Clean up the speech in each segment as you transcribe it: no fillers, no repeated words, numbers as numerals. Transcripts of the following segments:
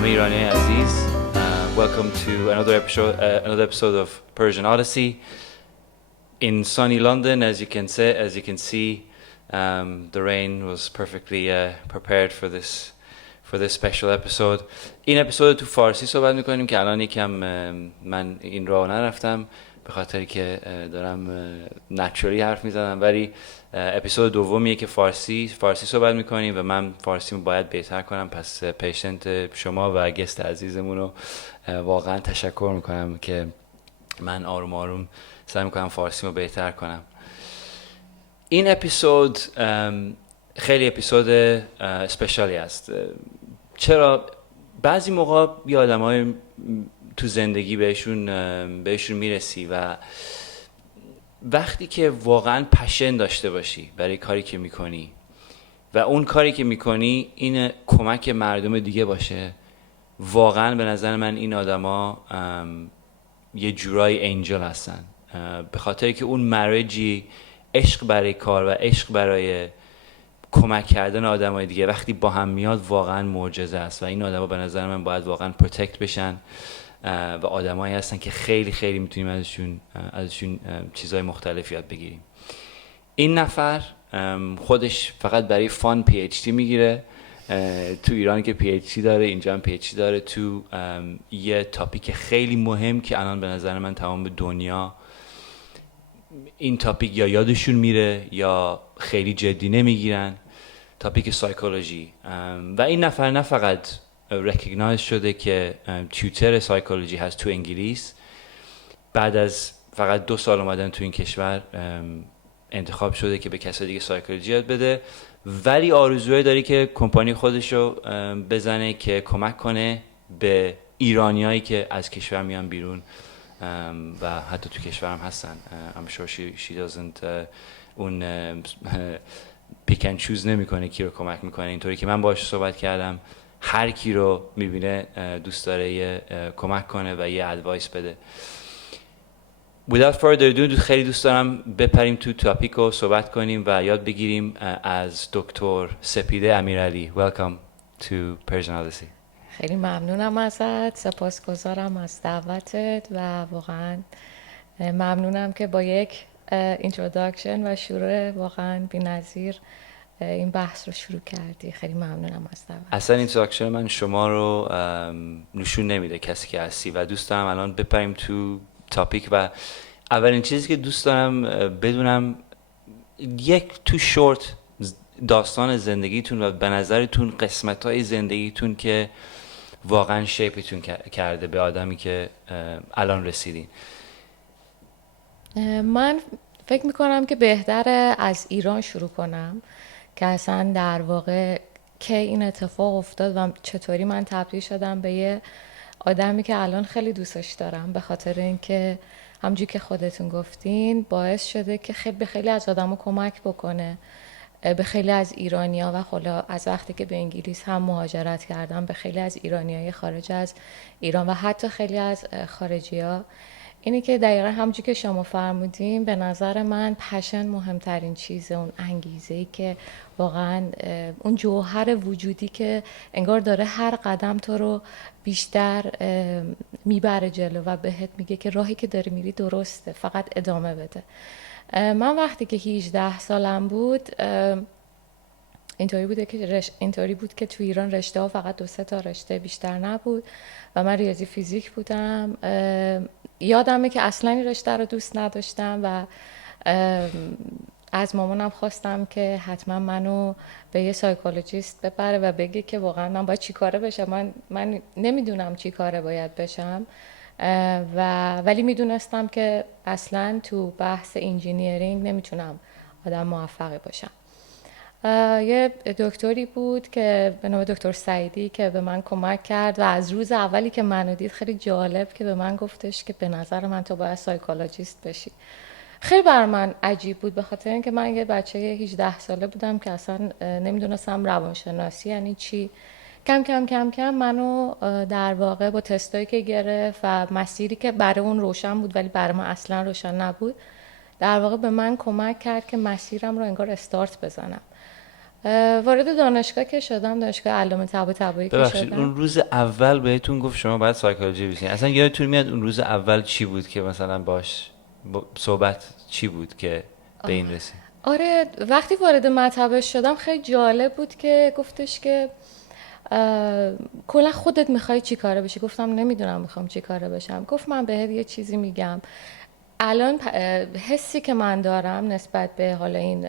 همه ایرانی عزیز. Welcome to another episode of Persian Odyssey in sunny London. As you can see, the rain was perfectly prepared for this special episode. این اپیزود تو فارسی صحبت میکنیم که الان یکم من این راه نرفتم به خاطری که دارم نچرالی حرف میزنم، ولی اپیزود دومیه که فارسی صحبت میکنیم و من فارسیمو باید بهتر کنم. پس پیشنت شما و گست عزیزمون رو واقعا تشکر میکنم که من آروم آروم سعی میکنم فارسیمو بهتر کنم. این اپیزود خیلی اپیزود اسپشیالی است. چرا؟ بعضی موقع یه آدمای تو زندگی بهشون میرسی و وقتی که واقعا پشن داشته باشی برای کاری که میکنی و اون کاری که میکنی این کمک مردم دیگه باشه، واقعا به نظر من این آدما یه جورای انجل هستن، به خاطر که اون مرجی عشق برای کار و عشق برای کمک کردن آدمای دیگه وقتی با هم میاد واقعا معجزه است و این آدما به نظر من باید واقعا پروتکت بشن و آدمایی هستن که خیلی خیلی میتونیم ازشون چیزهای مختلف یاد بگیریم. این نفر خودش فقط برای فان پی اچ دی میگیره، تو ایران که پی اچ دی داره، اینجا هم پی اچ دی داره تو یه تاپیک خیلی مهم که الان به نظر من تمام دنیا این تاپیک یا یادشون میره یا خیلی جدی نمیگیرن، تاپیک سایکولوژی. و این نفر نه فقط ریکگنایز شده که تیوتر سایکولوژی هست تو انگلیس، بعد از فقط 2 سال اومدن تو این کشور انتخاب شده که به کسای دیگه سایکولوژی یاد بده، ولی آرزوی داری که کمپانی خودشو بزنه که کمک کنه به ایرانیایی که از کشور میان بیرون و حتی تو کشورم هستن. I'm sure she doesn't اون پیک اند چوز نمیکنه کی رو کمک میکنه. اینطوری که من باهاش صحبت کردم هر کی رو میبینه دوست داره یه کمک کنه و یه ادوایس بده. Without further ado خیلی دوست دارم بپریم تو تاپیک رو صحبت کنیم و یاد بگیریم از دکتر سپیده امیرعلی. Welcome to Persian Odyssey. خیلی ممنونم ازت، سپاسگزارم از دعوتت و واقعا ممنونم که با یک اینتروداکشن و شروع واقعا بی‌نظیر این بحث رو شروع کردی. خیلی ممنونم از دعوت. اصلا اینتروداکشن من شما رو نشون نمیده کسی که هستی و دوست دارم الان بپریم تو تاپیک و اولین چیزی که دوست دارم بدونم یک تو شورت داستان زندگیتون و به نظرتون قسمت‌های زندگیتون که واقعا شیپتون کرده به آدمی که الان رسیدین. من فکر میکنم که بهتره از ایران شروع کنم که اصلا در واقع که این اتفاق افتاد و چطوری من تبدیل شدم به یه آدمی که الان خیلی دوستش دارم، به خاطر اینکه همونجوری که خودتون گفتین باعث شده که خیلی از آدمو کمک بکنه، به خیلی از ایرانی‌ها و خلا از وقتی که به انگلیس هم مهاجرت کردم به خیلی از ایرانیای خارج از ایران و حتی خیلی از خارجی‌ها. اینه که دقیقا همونجوری که شما فرمودین به نظر من پشن مهمترین چیزه، اون انگیزه‌ای که واقعا اون جوهر وجودی که انگار داره هر قدم تو رو بیشتر میبره جلو و بهت میگه که راهی که داری میری درسته، فقط ادامه بده. من وقتی که 18 سالم بود اینطوری بود که تو ایران رشته ها فقط 2-3 تا رشته بیشتر نبود و من ریاضی فیزیک بودم. یادمه که اصلا این رشته رو دوست نداشتم و از مامانم خواستم که حتما منو به یه سایکولوژیست ببره و بگه که واقعا من باید چی کاره بشم. من نمیدونم چی کاره باید بشم ولی میدونستم که اصلا تو بحث انجینیرینگ نمیتونم آدم موفقی باشم. یه دکتری بود که به نام دکتر سعیدی که به من کمک کرد و از روز اولی که منو دید خیلی جالب که به من گفتش که به نظر من تو باید سایکولوژیست بشی. خیلی برای من عجیب بود به خاطر اینکه من یه بچه 18 ساله بودم که اصلا نمیدونستم روانشناسی یعنی چی. کم منو در واقع با تستایی که گرفت و مسیری که برای اون روشن بود ولی برای من اصلا روشن نبود، در واقع به من کمک کرد که مسیرم رو انگار استارت بزنم وارد دانشگاه که شدم، دانشگاه علامه طباطبایی که ببخشید شدم، اون روز اول بهتون گفت شما باید سایکولوژی بزنید، اصلا یادتون میاد اون روز اول چی بود که مثلا باش صحبت چی بود که به این رسید؟ آره وقتی وارد مطبش شدم خیلی جالب بود که گفتش که کلا خودت میخوای چی کاره بشی؟ گفتم نمیدونم میخوام چی کاره بشم. گفت من بهت یه چیزی میگم، الان حسی که من دارم نسبت به حالا این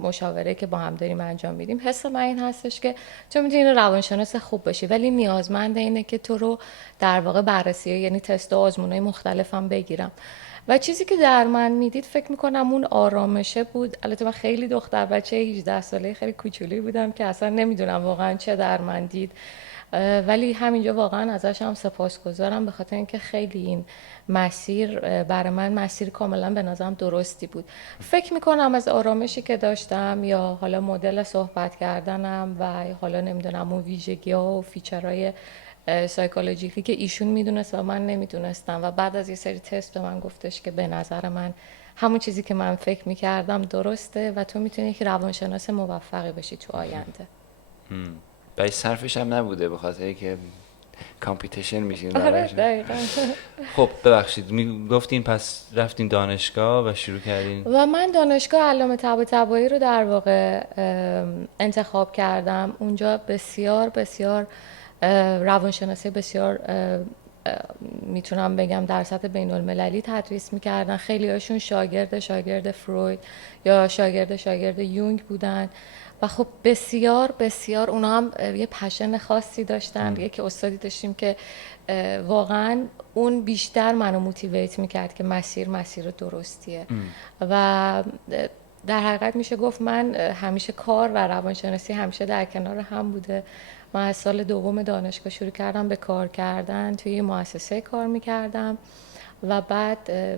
مشاوره که با هم داریم انجام میدیم، حس من این هستش که تو میتونی روانشناس خوب باشی ولی نیازمند اینه که تو رو در واقع بررسی، یعنی تست و آزمونای مختلفم بگیرم. و چیزی که در من میدید فکر میکنم اون آرامشه بود. البته من خیلی دختر بچه 18 ساله خیلی کوچولی بودم که اصلا نمیدونم واقعا چه در من دید، ولی همینجا واقعا ازش هم سپاسگزارم به خاطر اینکه خیلی این مسیر برای من مسیر کاملا به نظرم درستی بود. فکر میکنم از آرامشی که داشتم یا حالا مدل صحبت کردنم و حالا نمیدونم اون ویژگی ها و فیچرهای سایکولوژیکی که ایشون میدونست و من نمیدونستم و بعد از یه سری تست به من گفتش که به نظر من همون چیزی که من فکر میکردم درسته و تو میتونی یک روانشناس موفقی بشی تو آینده. برای صرفش هم نبوده به خاطر که کامپیتیشن میشین آره براش. دقیقا. خب ببخشید گفتین پس رفتین دانشگاه و شروع کردین. و من دانشگاه علامه طباطبایی رو در واقع انتخاب کردم. اونجا بسیار بسیار روانشناسی بسیار میتونم بگم در سطح بین المللی تدریس میکردن. خیلی هاشون شاگرد فروید یا شاگرد یونگ بودن و خب بسیار بسیار اونا هم یه پشن خاصی داشتن. یکی استادی داشتیم که واقعا اون بیشتر منو موتیویت میکرد که مسیر درستیه و در حقیقت میشه گفت من همیشه کار و روانشناسی همیشه در کنار هم بوده. من از سال دوم دانشگاه شروع کردم به کار کردن، توی مؤسسه کار میکردم و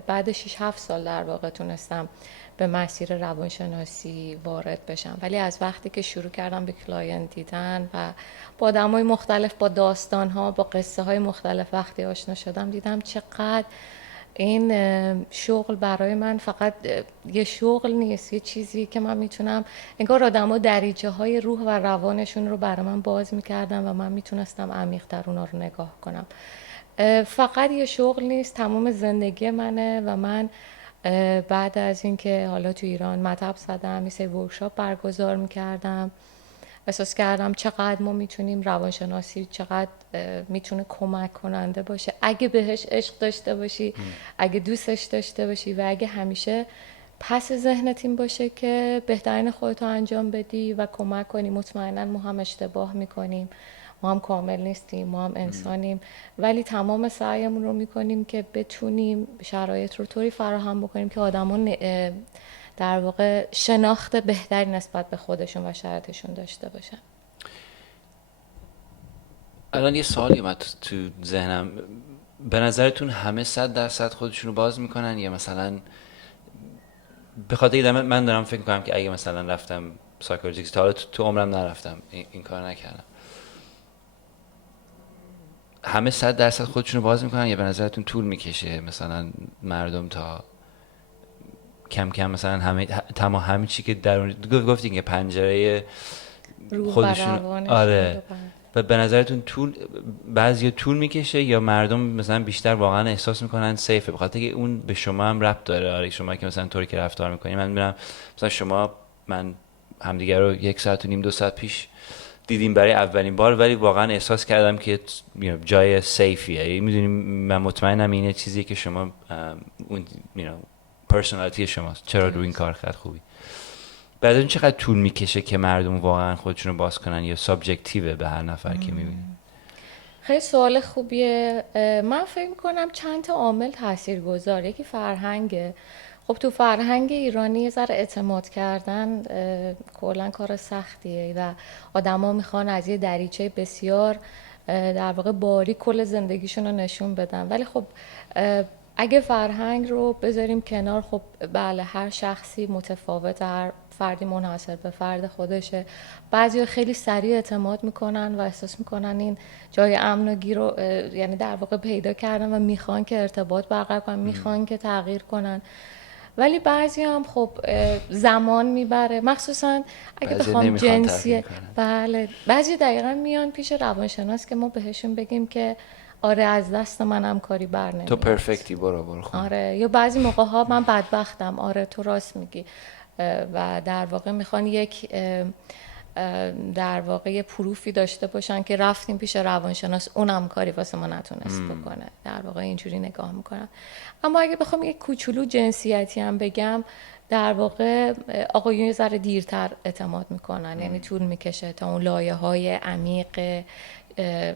بعد 6-7 سال در واقع تونستم به مسیر روانشناسی وارد بشم. ولی از وقتی که شروع کردم به کلاینت دیدن و با آدمای مختلف، با داستان‌ها، با قصه های مختلف وقتی آشنا شدم، دیدم چقدر این شغل برای من فقط یه شغل نیست، یه چیزی که من میتونم انگار آدم‌ها دریچه های روح و روانشون رو برای من باز میکردم و من میتونستم عمیق‌تر اونا رو نگاه کنم. فقط یه شغل نیست، تمام زندگی منه و من بعد از اینکه حالا تو ایران مطب زدم، یه سری ورکشاپ برگزار میکردم، احساس کردم چقدر ما میتونیم روانشناسی چقدر میتونه کمک کننده باشه اگه بهش عشق داشته باشی، اگه دوستش داشته باشی و اگه همیشه پس ذهنت این باشه که بهترین خودتو انجام بدی و کمک کنی. مطمئنا ما هم اشتباه میکنیم، ما هم کامل نیستیم، ما هم انسانیم، ولی تمام سعیمون رو میکنیم که بتونیم شرایط رو طوری فراهم بکنیم که آدمان در واقع شناخت بهتری نسبت به خودشون و شرایطشون داشته باشن. الان یه سوالی اومد تو ذهنم، به نظرتون همه 100% خودشون رو باز میکنن یا مثلا به خاطر اینکه من دارم فکر میکنم که اگه مثلا رفتم سایکولوژی تا حالا تو عمرم نرفتم این کار نکردم، همه 100% خودشون رو باز میکنن یا به نظرتون طول میکشه مثلا مردم تا کم کم مثلا همه چی که درون گفتین که پنجره روح خودشون، و روانشون آره، و به نظرتون بعضی طول میکشه یا مردم مثلا بیشتر واقعا احساس میکنن سیفه؟ بخاطر که اون به شما هم ربط داره. آره شما که مثلا طوری که رفتار میکنین، من میبینم مثلا من همدیگه رو 1 ساعت و نیم 2 ساعت پیش دیدیم برای اولین بار، ولی واقعا احساس کردم که جای سیفیه. میدونیم من مطمئنم اینه چیزی که شما اون پرسونالیتی شماست، چرا روی این کار خیلی خوبی. بعد اون چقدر طول میکشه که مردم واقعا خودشون رو باز کنن یا سابجکتیوه به هر نفر که میبینید؟ خیلی سوال خوبیه. من فکر میکنم چند تا عامل تاثیرگذاره. یکی فرهنگه. خب تو فرهنگ ایرانی یه ذره اعتماد کردن کلا کار سختیه و آدما میخوان از یه دریچه بسیار در واقع باری کل زندگیشون رو نشون بدن. ولی خب اگه فرهنگ رو بذاریم کنار، خب بله هر شخصی متفاوت، هر فردی منحصر به فرد خودشه. بعضی خیلی سریع اعتماد میکنن و احساس میکنن این جای امن و گیر رو یعنی در واقع پیدا کردن و میخوان که ارتباط برقرار کنن، میخوان که تغییر کنن. ولی بعضی هم خب زمان میبره، مخصوصا اگه بعضی بخوام نمیخوان تغییر جنسیت. کنن. بله، بعضی دقیقا میان پیش روانشناس که ما بهشون بگیم که آره از دست منم کاری بر تو نمیاد. پرفکتی، برو خونه. آره، یا بعضی موقع ها من بدبختم، آره تو راست میگی، و در واقع میخوان یک در واقع یه پروفی داشته باشن که رفتیم پیش روانشناس اونم کاری واسه ما نتونست بکنه، در واقع اینجوری نگاه میکنن. اما اگه بخوام یک کوچولو جنسیتی هم بگم، در واقع آقایون یه ذره دیرتر اعتماد میکنن، یعنی طول میکشه تا اون لایه های عمیق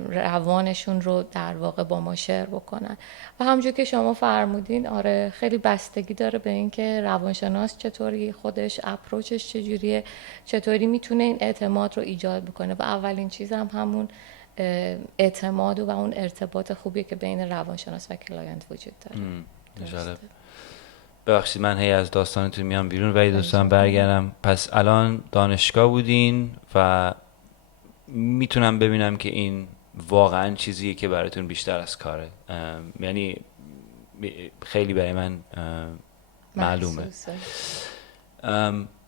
روانشون رو در واقع با ما شیر بکنن. و همونجور که شما فرمودین، آره خیلی بستگی داره به این که روانشناس چطوری خودش اپروچش چجوریه، چطوری میتونه این اعتماد رو ایجاد بکنه. و اولین چیز هم همون اعتماد و اون ارتباط خوبیه که بین روانشناس و کلاینت وجود داره. جالب. ببخشید من هی از داستانتون میام بیرون ولی دوستان برگردم. پس الان دانشگاه بودین و میتونم ببینم که این واقعا چیزیه که براتون بیشتر از کاره، یعنی خیلی برای من معلومه.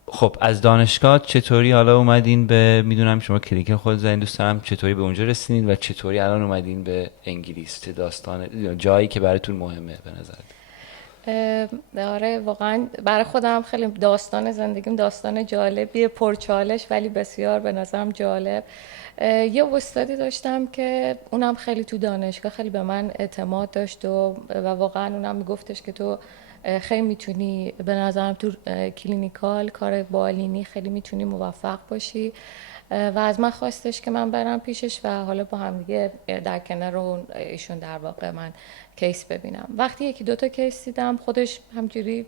خب از دانشگاه چطوری حالا اومدین به، میدونم شما کلیک خود زدین، دوست دارم چطوری به اونجا رسیدین و چطوری الان اومدین به انگلیس؟ چه داستان جایی که براتون مهمه به نظر؟ آره واقعا برای خودم خیلی داستان زندگیم داستان جالبیه، پرچالش ولی بسیار به نظرم جالب. یه استادی داشتم که اونم خیلی تو دانشگاه خیلی به من اعتماد داشت و واقعا اونم میگفتش که تو خیلی میتونی، به نظرم تو کلینیکال کار بالینی خیلی میتونی موفق باشی و از من خواستش که من برم پیشش و حالا با هم دیگه در کنار ایشون در واقع من کیس ببینم. وقتی یکی دوتا کیس دیدم خودش همجوری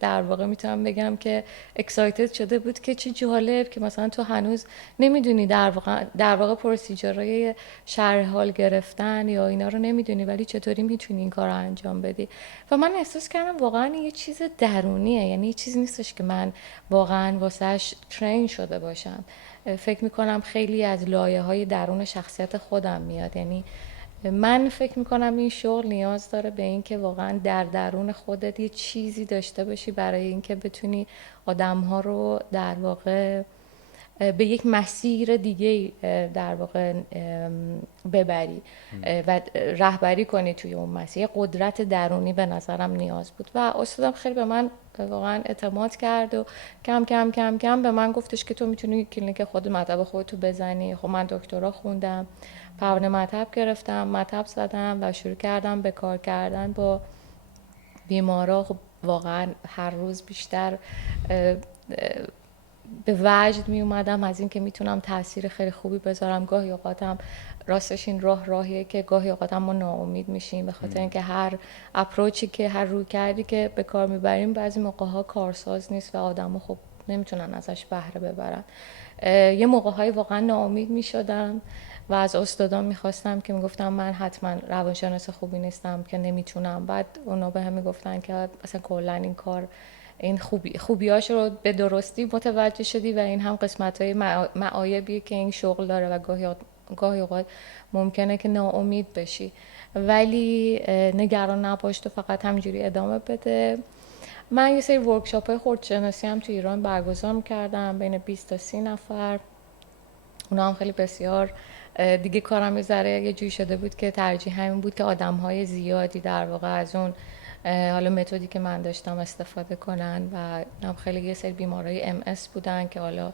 در واقع میتونم بگم که اکسایتد شده بود که چه جالب که مثلا تو هنوز نمیدونی در واقع پروسیجرهای شرح حال گرفتن یا اینا رو نمیدونی، ولی چطوری میتونی این کار رو انجام بدی. و من احساس کردم واقعا یه چیز درونیه، یعنی یه چیزی نیستش که من واقعا واسهش ترین شده باشم. فکر میکنم خیلی از لایه‌های درون شخصیت خودم میاد. یعنی من فکر میکنم این شغل نیاز داره به این که واقعا در درون خودت یه چیزی داشته باشی برای اینکه بتونی آدم‌ها رو در واقع به یک مسیر دیگه در واقع ببری و رهبری کنی توی اون مسیر. یه قدرت درونی به نظرم نیاز بود و استادم خیلی به من واقعا اعتماد کرد و کم کم کم کم به من گفتش که تو میتونی کلینیک خود مطب خودتو بزنی. خب من دکترا خوندم، پروانه مطب گرفتم، مطب زدم و شروع کردم به کار کردن با بیمارا. خب واقعا هر روز بیشتر به وجد می اومدم از این که میتونم تاثیر خیلی خوبی بذارم. گاهی اوقاتم راستش این راهیه که گاهی اوقاتم ما ناامید میشیم به خاطر اینکه هر اپروچی که هر روی کردی که به کار میبریم بعضی موقع‌ها کارساز نیست و آدم‌ها خب نمیتونن ازش بهره ببرن. یه موقع‌های واقعا ناامید میشدم و از استادان میخواستم که میگفتم من حتما روانشناس خوبی نیستم که نمیتونم. بعد اونا به هم میگفتن که مثلا کلا این کار این خوبیاش رو به درستی متوجه شدی و این هم قسمت‌های معایبیه که این شغل داره و گاهی اوقات ممکنه که ناامید بشی، ولی نگران نباش، تو فقط همینجوری ادامه بده. من یه سری ورکشاپ‌های خودشناسی هم تو ایران برگزار می‌کردم بین 20 تا 30 نفر. اونا هم خیلی بسیار دیگه کارم یه جوری شده بود که ترجیح همین بود که آدم‌های زیادی در واقع از اون حالا متدی که من داشتم استفاده کنن و هم خیلی یه سری بیمارای MS بودن که حالا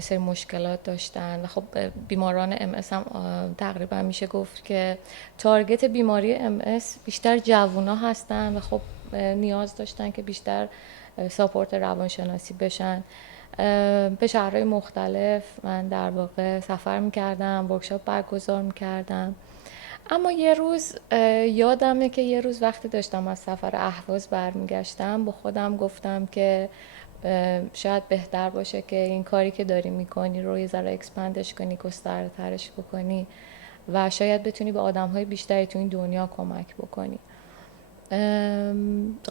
سری مشکلات داشتن و خب بیماران MS هم تقریبا میشه گفت که تارگت بیماری MS بیشتر جوونا هستن و خب نیاز داشتن که بیشتر ساپورت روانشناسی بشن. به شهرهای مختلف من در واقع سفر میکردم، ورکشاپ برگزار میکردم. اما یه روز یادمه که یه روز وقتی داشتم از سفر اهواز برمیگشتم با خودم گفتم که شاید بهتر باشه که این کاری که داری میکنی رو یه ذره اکسپندش کنی، گسترترش بکنی و شاید بتونی به آدم‌های بیشتری تو این دنیا کمک بکنی.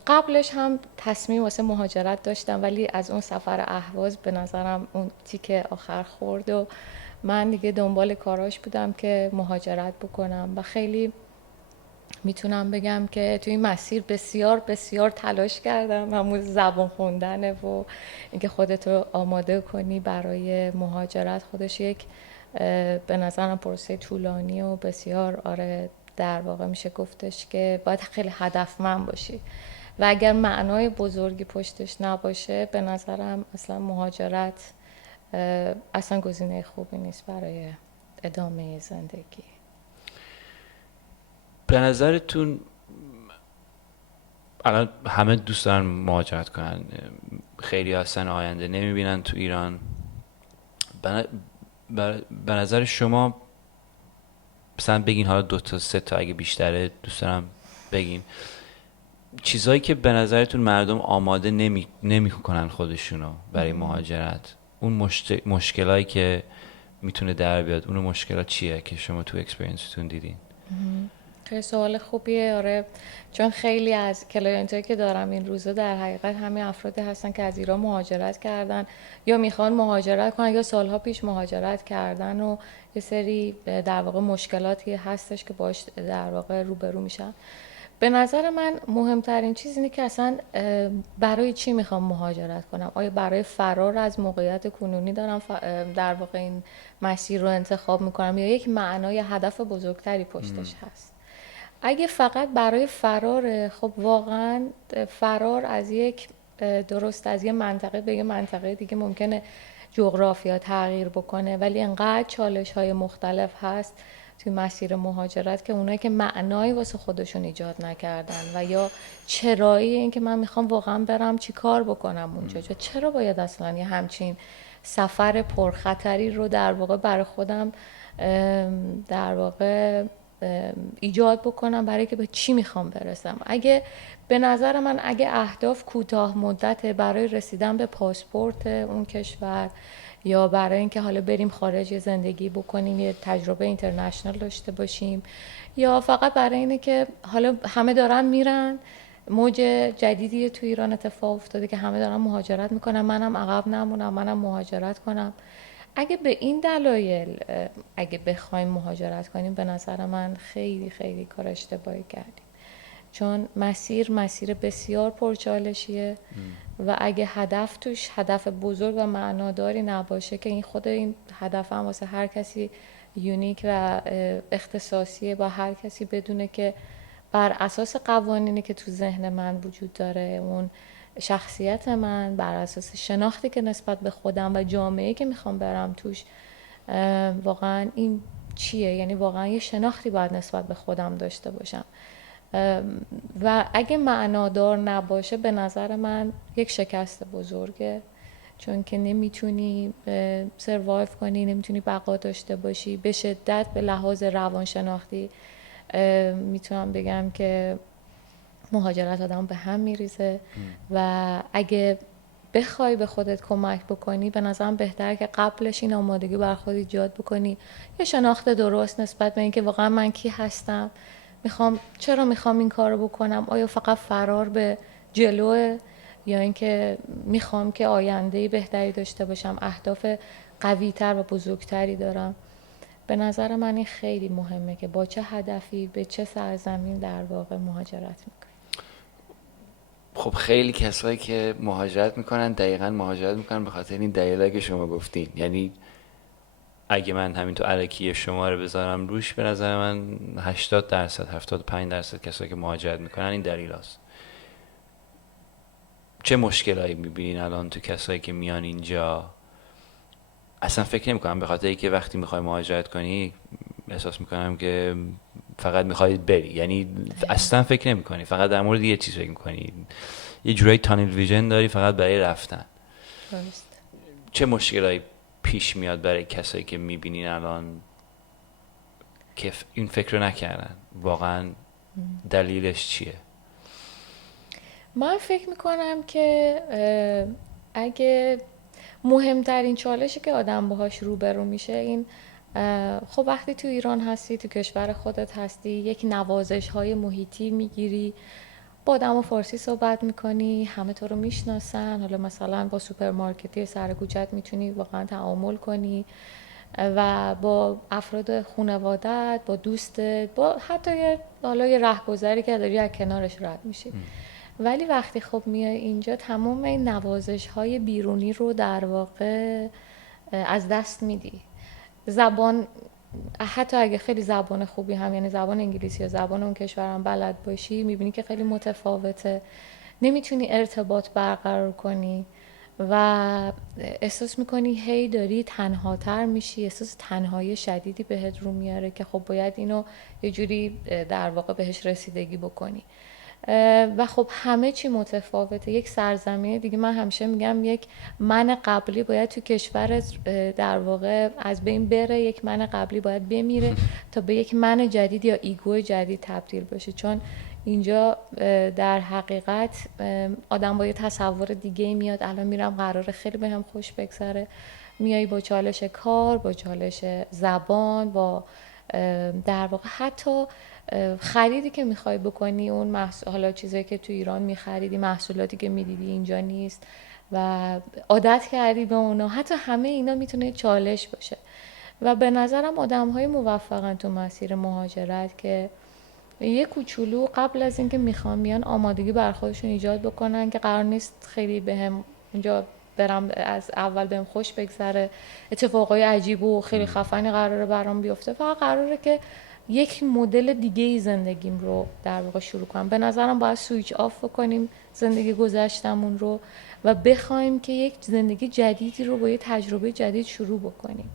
قبلش هم تصمیم واسه مهاجرت داشتم ولی از اون سفر اهواز به نظرم اون تیکه آخر خورد و من دیگه دنبال کاراش بودم که مهاجرت بکنم و خیلی میتونم بگم که توی این مسیر بسیار بسیار تلاش کردم، همون زبان خوندنه و اینکه خودتو آماده کنی برای مهاجرت خودش یک به نظرم پروسه طولانی و بسیار در واقع میشه گفتش که باید خیلی هدفمند باشی و اگر معنای بزرگی پشتش نباشه به نظرم اصلا مهاجرت اصلا گزینه خوبی نیست برای ادامه زندگی. به نظرتون الان همه دوست دارن مهاجرت کنن، خیلی هستن آینده نمیبینن تو ایران. به نظر شما مثلا بگین، حالا 2 تا 3 تا اگه بیشتره دوست دارم بگین، چیزهایی که به نظرتون مردم آماده نمیکنن خودشونو برای مهاجرت، اون مشکلایی که میتونه در بیاد، اون مشکلات چیه که شما تو اکسپریانستون دیدین؟ خیلی سوال خوبیه. چون خیلی از کلاینتایی که دارم این روزا در حقیقت همین افرادی هستن که از ایران مهاجرت کردن یا میخوان مهاجرت کنن یا سالها پیش مهاجرت کردن و یه سری در واقع مشکلاتی هستش که باش در واقع روبرو میشن. به نظر من مهمترین چیز اینه که اصلا برای چی میخوام مهاجرت کنم. آیا برای فرار از موقعیت کنونی دارم در واقع این مسیر رو انتخاب میکنم یا یک معنای هدف بزرگتری پشتش هست؟ اگه فقط برای فرار، خب واقعا فرار از یک از یه منطقه به یه منطقه دیگه ممکنه جغرافیا تغییر بکنه، ولی انقدر چالش های مختلف هست توی مسیر مهاجرت که اونایی که معنایی واسه خودشون ایجاد نکردن و یا چرایی این که من میخوام واقعا برم چی کار بکنم اونجا، چرا باید اصلا یه همچین سفر پرخطری رو در واقع برای خودم در واقع ایجاد بکنم برای که به چی میخوام برسم. به نظر من اگه اهداف کوتاه مدته برای رسیدن به پاسپورت اون کشور یا برای اینکه حالا بریم خارج زندگی بکنیم، یه تجربه اینترنشنال داشته باشیم، یا فقط برای اینه که حالا همه دارن میرن، موج جدیدی تو ایران اتفاق افتاده که همه دارن مهاجرت میکنن، منم عقب نمونم، منم مهاجرت کنم. اگه به این دلایل اگه بخوایم مهاجرت کنیم به نظر من خیلی خیلی کار اشتباهی کردیم، چون مسیر بسیار پرچالشیه و اگه هدف توش هدف بزرگ و معناداری نباشه که خود این هدف هم واسه هر کسی یونیک و اختصاصیه، با هر کسی بدونه که بر اساس قوانینی که تو ذهن من وجود داره، اون شخصیت من، بر اساس شناختی که نسبت به خودم و جامعه‌ای که میخوام برم توش، واقعا این چیه، یعنی واقعا یه شناختی باید نسبت به خودم داشته باشم و اگه معنادار نباشه به نظر من یک شکست بزرگه، چون که نمیتونی سروایو کنی، نمیتونی بقا داشته باشی. به شدت به لحاظ روانشناختی میتونم بگم که مهاجرت آدم به هم میریزه و اگه بخوای به خودت کمک بکنی به نظرم بهتره که قبلش این آمادگی بر خودت ایجاد بکنی، یه شناخت درست نسبت به اینکه واقعا من کی هستم، چرا میخوام این کارو بکنم، آیا فقط فرار به جلوه یا اینکه میخوام که آینده‌ای بهتری داشته باشم، اهداف قوی‌تر و بزرگتری دارم. به نظر من این خیلی مهمه که با چه هدفی به چه سرزمین در واقع مهاجرت میکنی. خب خیلی کسایی که مهاجرت میکنن دقیقاً مهاجرت میکنن به خاطر این دلایلی که شما گفتین. یعنی اگه من همینطور الکی شما رو بذارم روش، به نظر من 80% 75% کسایی که مهاجرت میکنن این دلیل هست. چه مشکلایی میبینین الان تو کسایی که میان اینجا؟ اصلا فکر نمیکنم، به خاطر اینکه وقتی میخوای مهاجرت کنی احساس میکنم که فقط میخوای بری، یعنی اصلا فکر نمیکنی، فقط در مورد یه چیز فکر میکنی، یه جورایی تانل ویژن داری فقط برای رفتن. درست. چه مشکلایی پیش میاد برای کسایی که میبینین الان که این فکر رو نکردن؟ واقعا دلیلش چیه؟ من فکر میکنم که اگه مهمترین چالشی که آدم باهاش روبرو میشه این، خب وقتی تو ایران هستی، تو کشور خودت هستی، یک نوازش های محیطی میگیری، با آدم فارسی صحبت میکنی، همه تو رو میشناسن، حالا مثلا با سوپرمارکتی سر کوچت میتونی واقعا تعامل کنی، و با افراد خانوادت، با دوستت، با حتی حالا یه رهگذری که داری از کنارش رد میشی. ولی وقتی خب میای اینجا تمام این نوازش‌های بیرونی رو در واقع از دست میدی. زبان، حتی اگه خیلی زبان خوبی هم، یعنی زبان انگلیسی یا زبان اون کشورم بلد باشی، میبینی که خیلی متفاوته، نمیتونی ارتباط برقرار کنی و احساس میکنی هی داری تنهاتر میشی، احساس تنهایی شدیدی بهت رو میاره که خب باید اینو یه جوری در واقع بهش رسیدگی بکنی. و خب همه چی متفاوته. یک سرزمین دیگه، من همیشه میگم یک من قبلی باید تو کشورت در واقع از بین بره، یک من قبلی باید بمیره تا به یک من جدید یا ایگو جدید تبدیل بشه. چون اینجا در حقیقت آدم با یه تصور دیگه میاد، الان میرم قراره خیلی بهم خوش بگذره، میای با چالش کار، با چالش زبان، با در واقع حتی خریدی که میخوای بکنی، اون حالا چیزایی که تو ایران میخریدی، محصولاتی که میدیدی اینجا نیست و عادت کردی به اونا، حتی همه اینا میتونه چالش باشه. و به نظرم آدم‌های موفقن تو مسیر مهاجرت که یه کوچولو قبل از اینکه میخوان بیان آمادگی بر خودشون ایجاد بکنن که قرار نیست خیلی بهم اینجا برم از اول بهم خوش بگذره، اتفاقای عجیب و خیلی خفنی قراره برام بیفته، فقط قراره که یک مدل دیگه ای زندگیم رو در واقع شروع کنم. به نظرم باید سویچ آف بکنیم زندگی گذشتمون رو و بخوایم که یک زندگی جدیدی رو با یه تجربه جدید شروع بکنیم.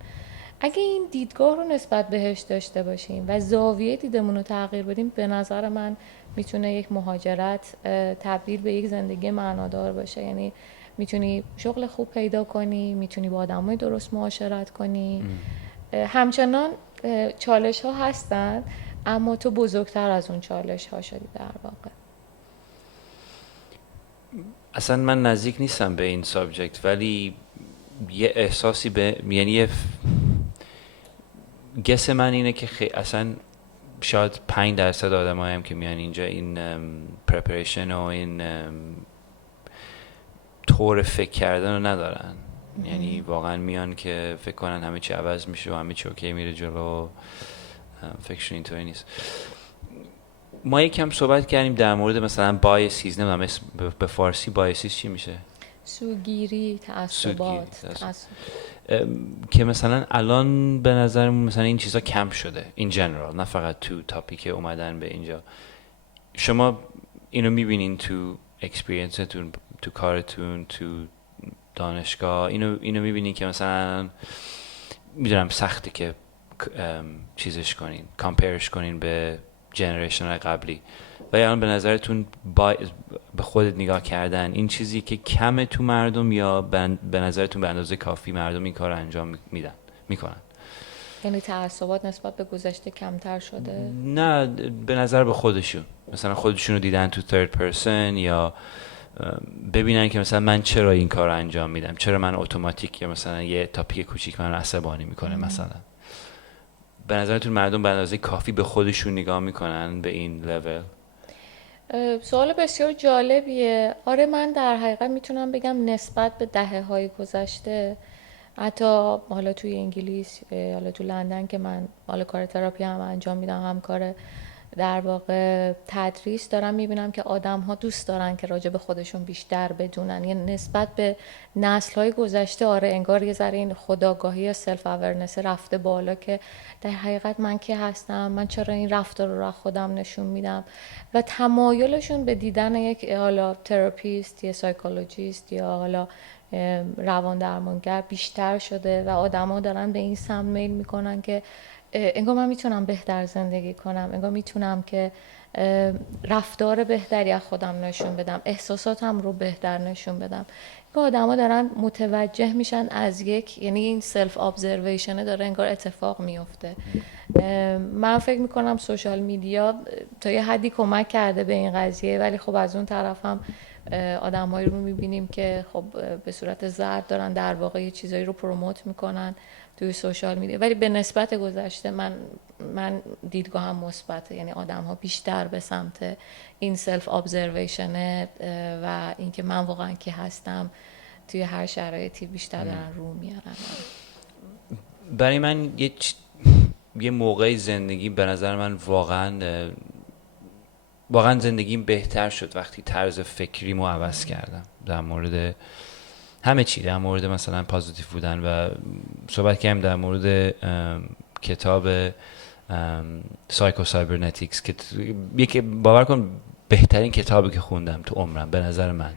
اگه این دیدگاه رو نسبت بهش داشته باشیم و زاویه دیدمون رو تغییر بدیم، به نظر من میتونه یک مهاجرت تبدیل به یک زندگی معنادار باشه. یعنی میتونی شغل خوب پیدا کنی، میتونی با آدمای درست معاشرت کنی. همچنان چالش ها هستن، اما تو بزرگتر از اون چالش ها شدی در واقع. اصلا من نزدیک نیستم به این سابجکت، ولی یه احساسی یعنی یه گس من اینه که اصلا شاید 5% آدمایی هم که میان اینجا این پرپریشن و این طور فکر کردن رو ندارن. یعنی واقعا میان که فکر کنن همه چی عوض میشه و همه چی اوکی میره جلو. فکرشون اینطوری نیست. ما یکم صحبت کردیم در مورد مثلا بایسیز، نمیدونم به فارسی بایسیز چی میشه؟ سوگیری، تعصبات. که مثلا الان به نظرمون مثلا این چیزا کم شده این جنرال، نه فقط تو تاپیک اومدن به اینجا. شما اینو میبینین تو اکسپریانستون، تو کارتون، تو دانشگاه؟ اینو میبینین که مثلا میدونم سخته که چیزش کنین، کامپیرش کنین به جنریشن قبلی، و الان به نظرتون به خودت نگاه کردن این چیزی که کمه تو مردم، یا به نظرتون به اندازه کافی مردم این کار رو انجام میکنن؟ یعنی تعصبات نسبت به گذشته کمتر شده؟ نه، به نظر به خودشون، مثلا خودشون رو دیدن تو third person، یا ببینن که مثلا من چرا این کار رو انجام میدم، چرا من اتوماتیک، یا مثلا یه تاپیک کوچیک من رو عصبانی میکنه. مثلا به نظرتون مردم به اندازه کافی به خودشون نگاه میکنن به این لول؟ سوال بسیار جالبیه. آره، من در حقیقت میتونم بگم نسبت به دهه‌های گذشته، حتی حالا توی انگلیس، حالا تو لندن که من حالا کار تراپی هم انجام میدم، هم کار در واقع تدریس دارم، میبینم که آدم ها دوست دارن که راجع به خودشون بیشتر بدونن. یعنی نسبت به نسل های گذشته، آره انگار یه ذره این خودآگاهی یا سلف اورنس رفته بالا که در حقیقت من کی هستم، من چرا این رفتار رو خودم نشون میدم، و تمایلشون به دیدن یک حالا تراپیست یا سایکولوژیست یا حالا روان درمانگر بیشتر شده و آدما دارن به این سمت میل میکنن که انگار من میتونم بهتر زندگی کنم، انگار میتونم که رفتار بهتری از خودم نشون بدم، احساساتم رو بهتر نشون بدم. انگار آدما دارن متوجه میشن از یعنی این سلف ابزرویشن داره انگار اتفاق میفته. من فکر میکنم سوشال میدیا تا یه حدی کمک کرده به این قضیه، ولی خب از اون طرف هم آدمایی رو میبینیم که خب به صورت زرد دارن در واقع یه چیزایی رو پروموت میکنن توی سوشال میدیا. ولی به نسبت گذشته من دیدگاهم مثبته، یعنی آدم ها بیشتر به سمت این سلف ابزرویشن و اینکه من واقعا کی هستم توی هر شرایطی بیشتر دارن رو میارن. برای من یه موقعی زندگی به نظر من واقعا زندگیم بهتر شد وقتی طرز فکریمو عوض کردم در مورد همه چی، در مورد مثلا پازیتیو بودن و صحبت کردم در مورد کتاب سایکو سایبرنتیکس که باور کن بهترین کتابی که خوندم تو عمرم به نظر من،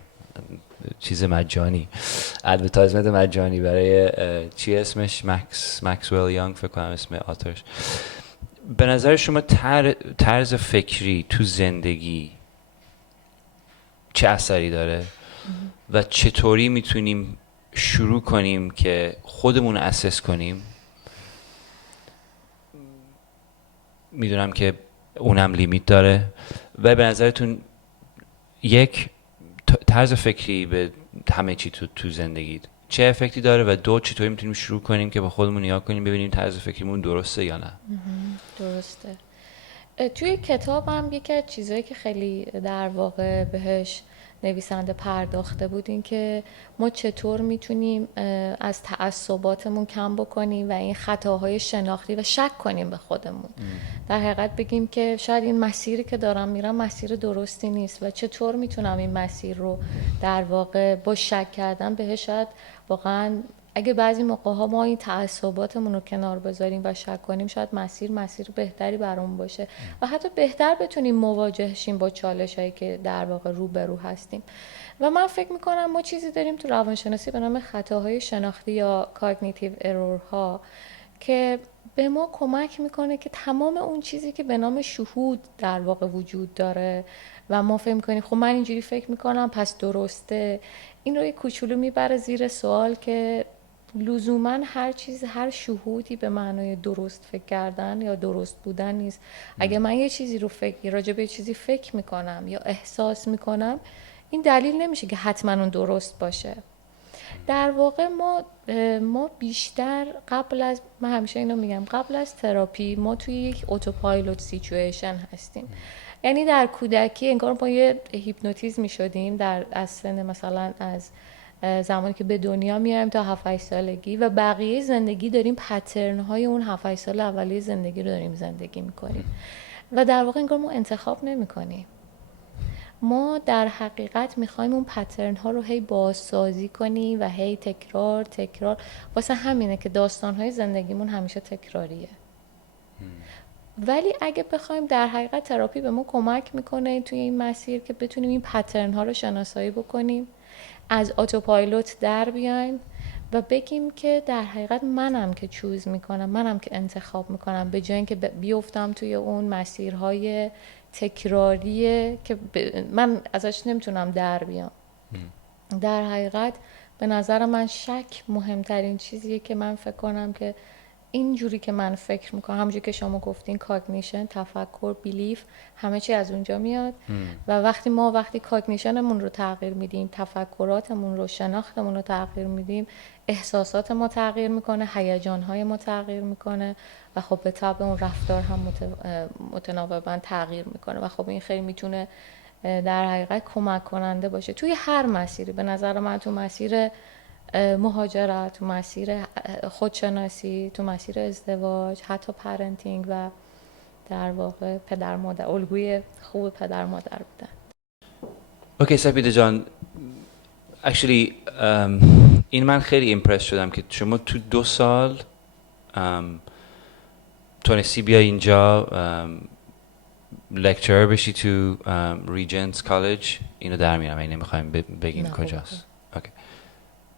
چیز مجانی، ادورتایزمنت مجانی برای چی اسمش، مکسول یانگ فکر کنم اسم آتورش. به نظر شما طرز فکری تو زندگی چه اثری داره و چطوری میتونیم شروع کنیم که خودمون اسس کنیم؟ میدونم که اونم لیمیت داره و به نظرتون یک طرز فکری به همه چی تو زندگی چه افکتی داره و دو چطوری میتونیم شروع کنیم که با خودمون نگاه کنیم ببینیم طرز فکریمون درسته یا نه؟ درسته. توی کتابم یکی از چیزایی که خیلی در واقع بهش نویسنده پرداخته بود این که ما چطور میتونیم از تعصباتمون کم بکنیم و این خطاهای شناختی و شک کنیم به خودمون. در حقیقت بگیم که شاید این مسیری که دارم میرم مسیر درستی نیست و چطور میتونم این مسیر رو در واقع با شک کردن بهش شاید واقعا اگه بعضی موقع ها ما این تعصباتمون رو کنار بذاریم و شک کنیم شاید مسیر بهتری برامون باشه و حتی بهتر بتونیم مواجه شیم با چالش هایی که در واقع روبرو هستیم. و من فکر میکنم ما چیزی داریم تو روانشناسی به نام خطاهای شناختی یا کاگنیتیو ارورها که به ما کمک میکنه که تمام اون چیزی که به نام شهود در واقع وجود داره و ما فکر میکنیم خب من اینجوری فکر میکنم پس درسته، این رو یه کوچولو میبره زیر سوال که لزوما هر شهودی به معنای درست فکر کردن یا درست بودن نیست. اگه من یه چیزی رو راجع به یه چیزی فکر میکنم یا احساس میکنم این دلیل نمیشه که حتما اون درست باشه. در واقع ما بیشتر من همیشه اینو میگم قبل از تراپی ما توی یک اتوپایلوت سیچویشن هستیم. یعنی در کودکی انگار ما یه هیپنوتیزم میشدیم از سن مثلا از زمانی که به دنیا میایم تا 7 سالگی و بقیه زندگی داریم پترن های اون 7 سال اولیه زندگی رو داریم زندگی میکنیم و در واقع انگار ما انتخاب نمیکنیم. ما در حقیقت میخوایم اون پترن ها رو هی بازسازی کنیم و هی تکرار واسه همینه که داستان های زندگیمون همیشه تکراریه. ولی اگه بخوایم در حقیقت تراپی به ما کمک میکنه توی این مسیر که بتونیم این پترن ها رو شناسایی بکنیم، از اتوپایلوت در بیایم و بگیم که در حقیقت منم که چوز میکنم، منم که انتخاب میکنم به جای اینکه بیفتم توی اون مسیرهای تکراریه که من ازش نمیتونم در بیام. در حقیقت به نظر من شک مهمترین چیزیه که من فکر کنم که اینجوری که من فکر میکنم، همونجوری که شما گفتین کاگنیشن، تفکر، بیلیف، همه چی از اونجا میاد و وقتی کاگنیشنمون رو تغییر میدیم، تفکراتمون رو، شناختمون رو تغییر میدیم، احساسات ما تغییر میکنه، هیجانهای ما تغییر میکنه و خب به طبع اون رفتار هم متناوباً تغییر میکنه و خب این خیلی میتونه در حقیقت کمک کننده باشه توی هر مسیری. به نظر من تو مسیر مهاجرت، تو مسیر خودشناسی، تو مسیر ازدواج، حتی پرنتینگ و در واقع پدر مادر، الگوی خوب پدر مادر بودن. اوکی سپیده جان، actually این من خیلی ایمپرس شدم که شما تو 2 سال تونستی بیا اینجا لکچرر بشی تو ریجنتس کالج. اینو در میارم، این نمیخوایم بگیم کجاست. اوکی.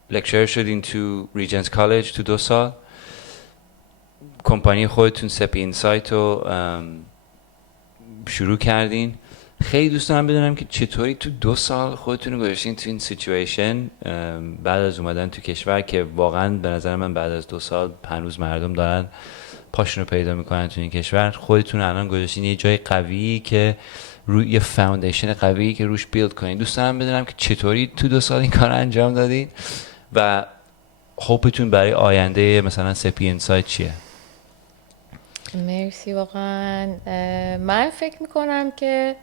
لکچرر شدین تو ریجنتس کالج تو 2 سال. کمپانی خودتون سپی اینسایت رو شروع کردین. خیلی دوست دارم بدونم که چطوری تو 2 سال خودتون رو گذاشتین تو این سیچویشن بعد از اومدن تو کشور که واقعا به نظر من بعد از 2 سال هنوز مردم دارن پاشون رو پیدا میکنن تو این کشور. خودتون الان گذاشتین یه جای قوی که روی یه فاوندیشن قوی که روش بیلد کنین. دوست دارم بدونم که چطوری تو 2 سال این کار انجام دادین و هوپتون برای آینده مثلا سپی اینسایت چیه؟ مرسی. واقعا من فکر میکنم که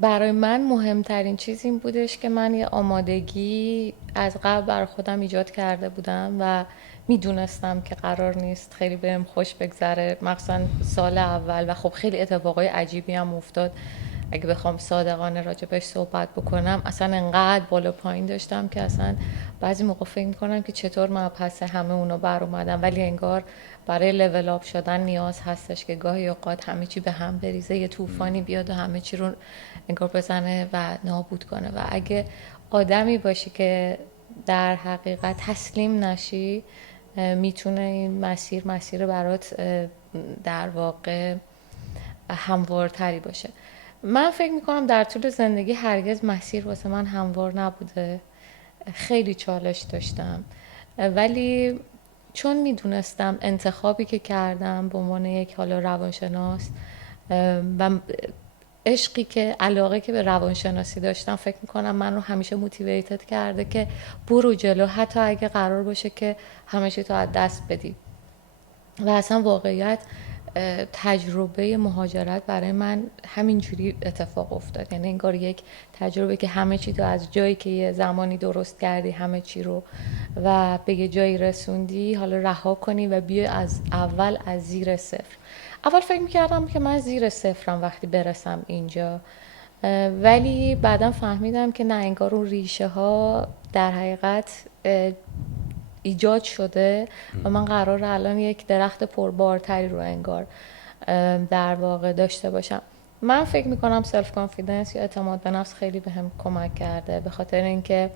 برای من مهمترین چیز این بودش که من یه آمادگی از قبل برای خودم ایجاد کرده بودم و میدونستم که قرار نیست خیلی بهم خوش بگذره، مخصوصا سال اول، و خب خیلی اتفاقای عجیبی هم افتاد. اگه بخوام صادقانه راجبش صحبت بکنم، اصلا انقدر بالا پایین داشتم که اصلا بعضی موقع فکر میکنم که چطور من پس همه اونا بر اومدم، ولی انگار برای لول آپ شدن نیاز هستش که گاهی اوقات همه چی به هم بریزه، یه طوفانی بیاد و همه چی رو انگار بزنه و نابود کنه. و اگه آدمی باشی که در حقیقت تسلیم نشی، میتونه این مسیر برات در واقع هموارتری باشه. من فکر میکنم در طول زندگی هرگز مسیر واسه من هموار نبوده، خیلی چالش داشتم، ولی چون میدونستم انتخابی که کردم به عنوان یک حالا روانشناس و عشقی که علاقه که به روانشناسی داشتم، فکر میکنم من رو همیشه موتیویتد کرده که برو جلو، حتی اگه قرار باشه که همه چی تو از دست بدی. و اصلا واقعیت تجربه مهاجرت برای من همینجوری اتفاق افتاد، یعنی انگار یک تجربه که همه چی تو از جایی که یه زمانی درست کردی همه چی رو و به یه جایی رسوندی، حالا رها کنی و بیا از اول، از زیر صفر. اول فکر میکردم که من زیر صفرم وقتی برسم اینجا، ولی بعدم فهمیدم که نه، انگار اون ریشه ها در حقیقت ایجاد شده و من قراره الان یک درخت پربارتری رو انگار در واقع داشته باشم. من فکر میکنم سلف کانفیدنس یا اعتماد به نفس خیلی بهم کمک کرده، به خاطر اینکه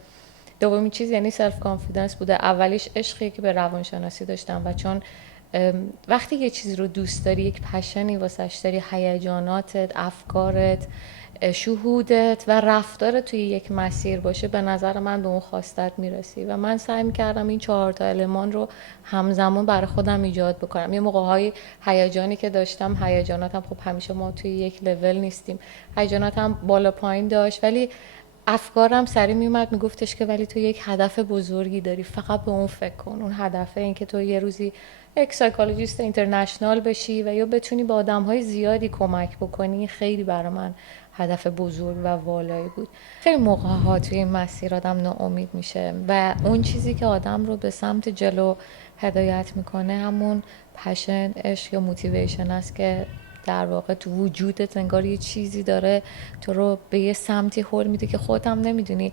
دومین چیز یعنی سلف کانفیدنس بوده. اولیش عشقی که به روانشناسی داشتم و چون وقتی یه چیزی رو دوست داری، یک پشنی واسش داری، هیجاناتت، افکارت، شهودت و رفتارت توی یک مسیر باشه، به نظر من به اون خواستت میرسی. و من سعی میکردم این 4 المان رو همزمان برای خودم ایجاد بکنم. یه موقع‌های هیجانی که داشتم، هیجاناتم خب همیشه ما توی یک لول نیستیم، هیجاناتم بالا پایین داشت، ولی افکارم سریع میومد میگفتش که ولی تو یک هدف بزرگی داری، فقط به اون فکر کن. اون هدفه این که تو یه روزی یک سایکولوژیست اینترنشنال بشی و یا بتونی با آدم‌های زیادی کمک بکنی. خیلی برای من هدف بزرگ و والایی بود. خیلی موقع‌ها توی این مسیر آدم ناامید میشه و اون چیزی که آدم رو به سمت جلو هدایت میکنه همون پشن، عشق یا موتیویشن است که در واقع تو وجودت انگار یه چیزی داره تو رو به یه سمتی هل میده که خودت هم نمیدونی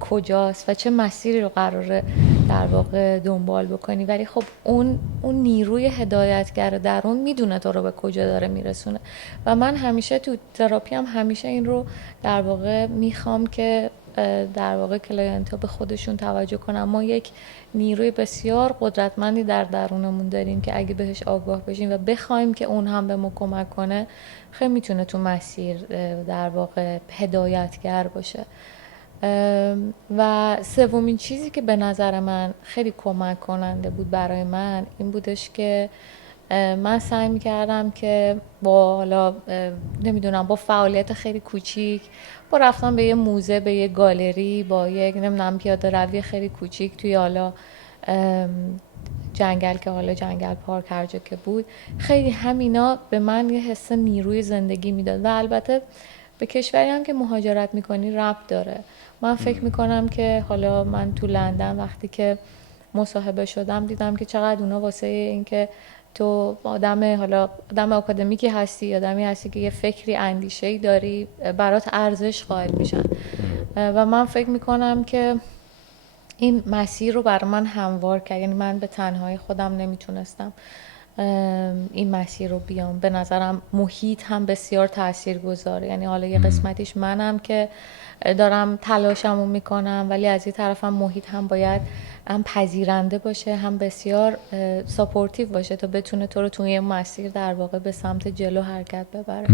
کجاست و چه مسیری رو قراره در واقع دنبال بکنی، ولی خب اون نیروی هدایتگر درون میدونه تو رو به کجا داره میرسونه. و من همیشه تو تراپی هم همیشه این رو در واقع میخوام که در واقع کلاینت ها به خودشون توجه کنن. ما یک نیروی بسیار قدرتمندی در درونمون داریم که اگه بهش آگاه بشیم و بخوایم که اون هم به ما کمک کنه، خیلی میتونه تو مسیر در واقع هدایتگر باشه. و سومین چیزی که به نظر من خیلی کمک کننده بود برای من این بودش که من سعی میکردم که با حالا نمیدونم با فعالیت خیلی کوچیک، با رفتن به یه موزه، به یه گالری، با یک نمیدونم پیاده روی خیلی کوچیک توی حالا جنگل، که حالا جنگل پارک هر جا که بود، خیلی همینا به من یه حس نیروی زندگی میداد. و البته به کشوری هم که مهاجرت میکنی ربط داره. من فکر میکنم که حالا من تو لندن وقتی که مصاحبه شدم دیدم که چقدر اونا واسه این که تو آدم آکادمیکی هستی، آدمی هستی که یه فکری، اندیشه‌ای داری، برات ارزش قائل میشن. و من فکر میکنم که این مسیر رو برای من هموار کرد. یعنی من به تنهایی خودم نمیتونستم این مسیر رو بیام. به نظرم محیط هم بسیار تاثیرگذاره. یعنی حالا یه قسمتیش منم که دارم تلاشمو میکنم، ولی از این طرف هم محیط هم باید هم پذیرنده باشه، هم بسیار ساپورتیو باشه تا بتونه تو رو توی مسیر در واقع به سمت جلو حرکت ببره.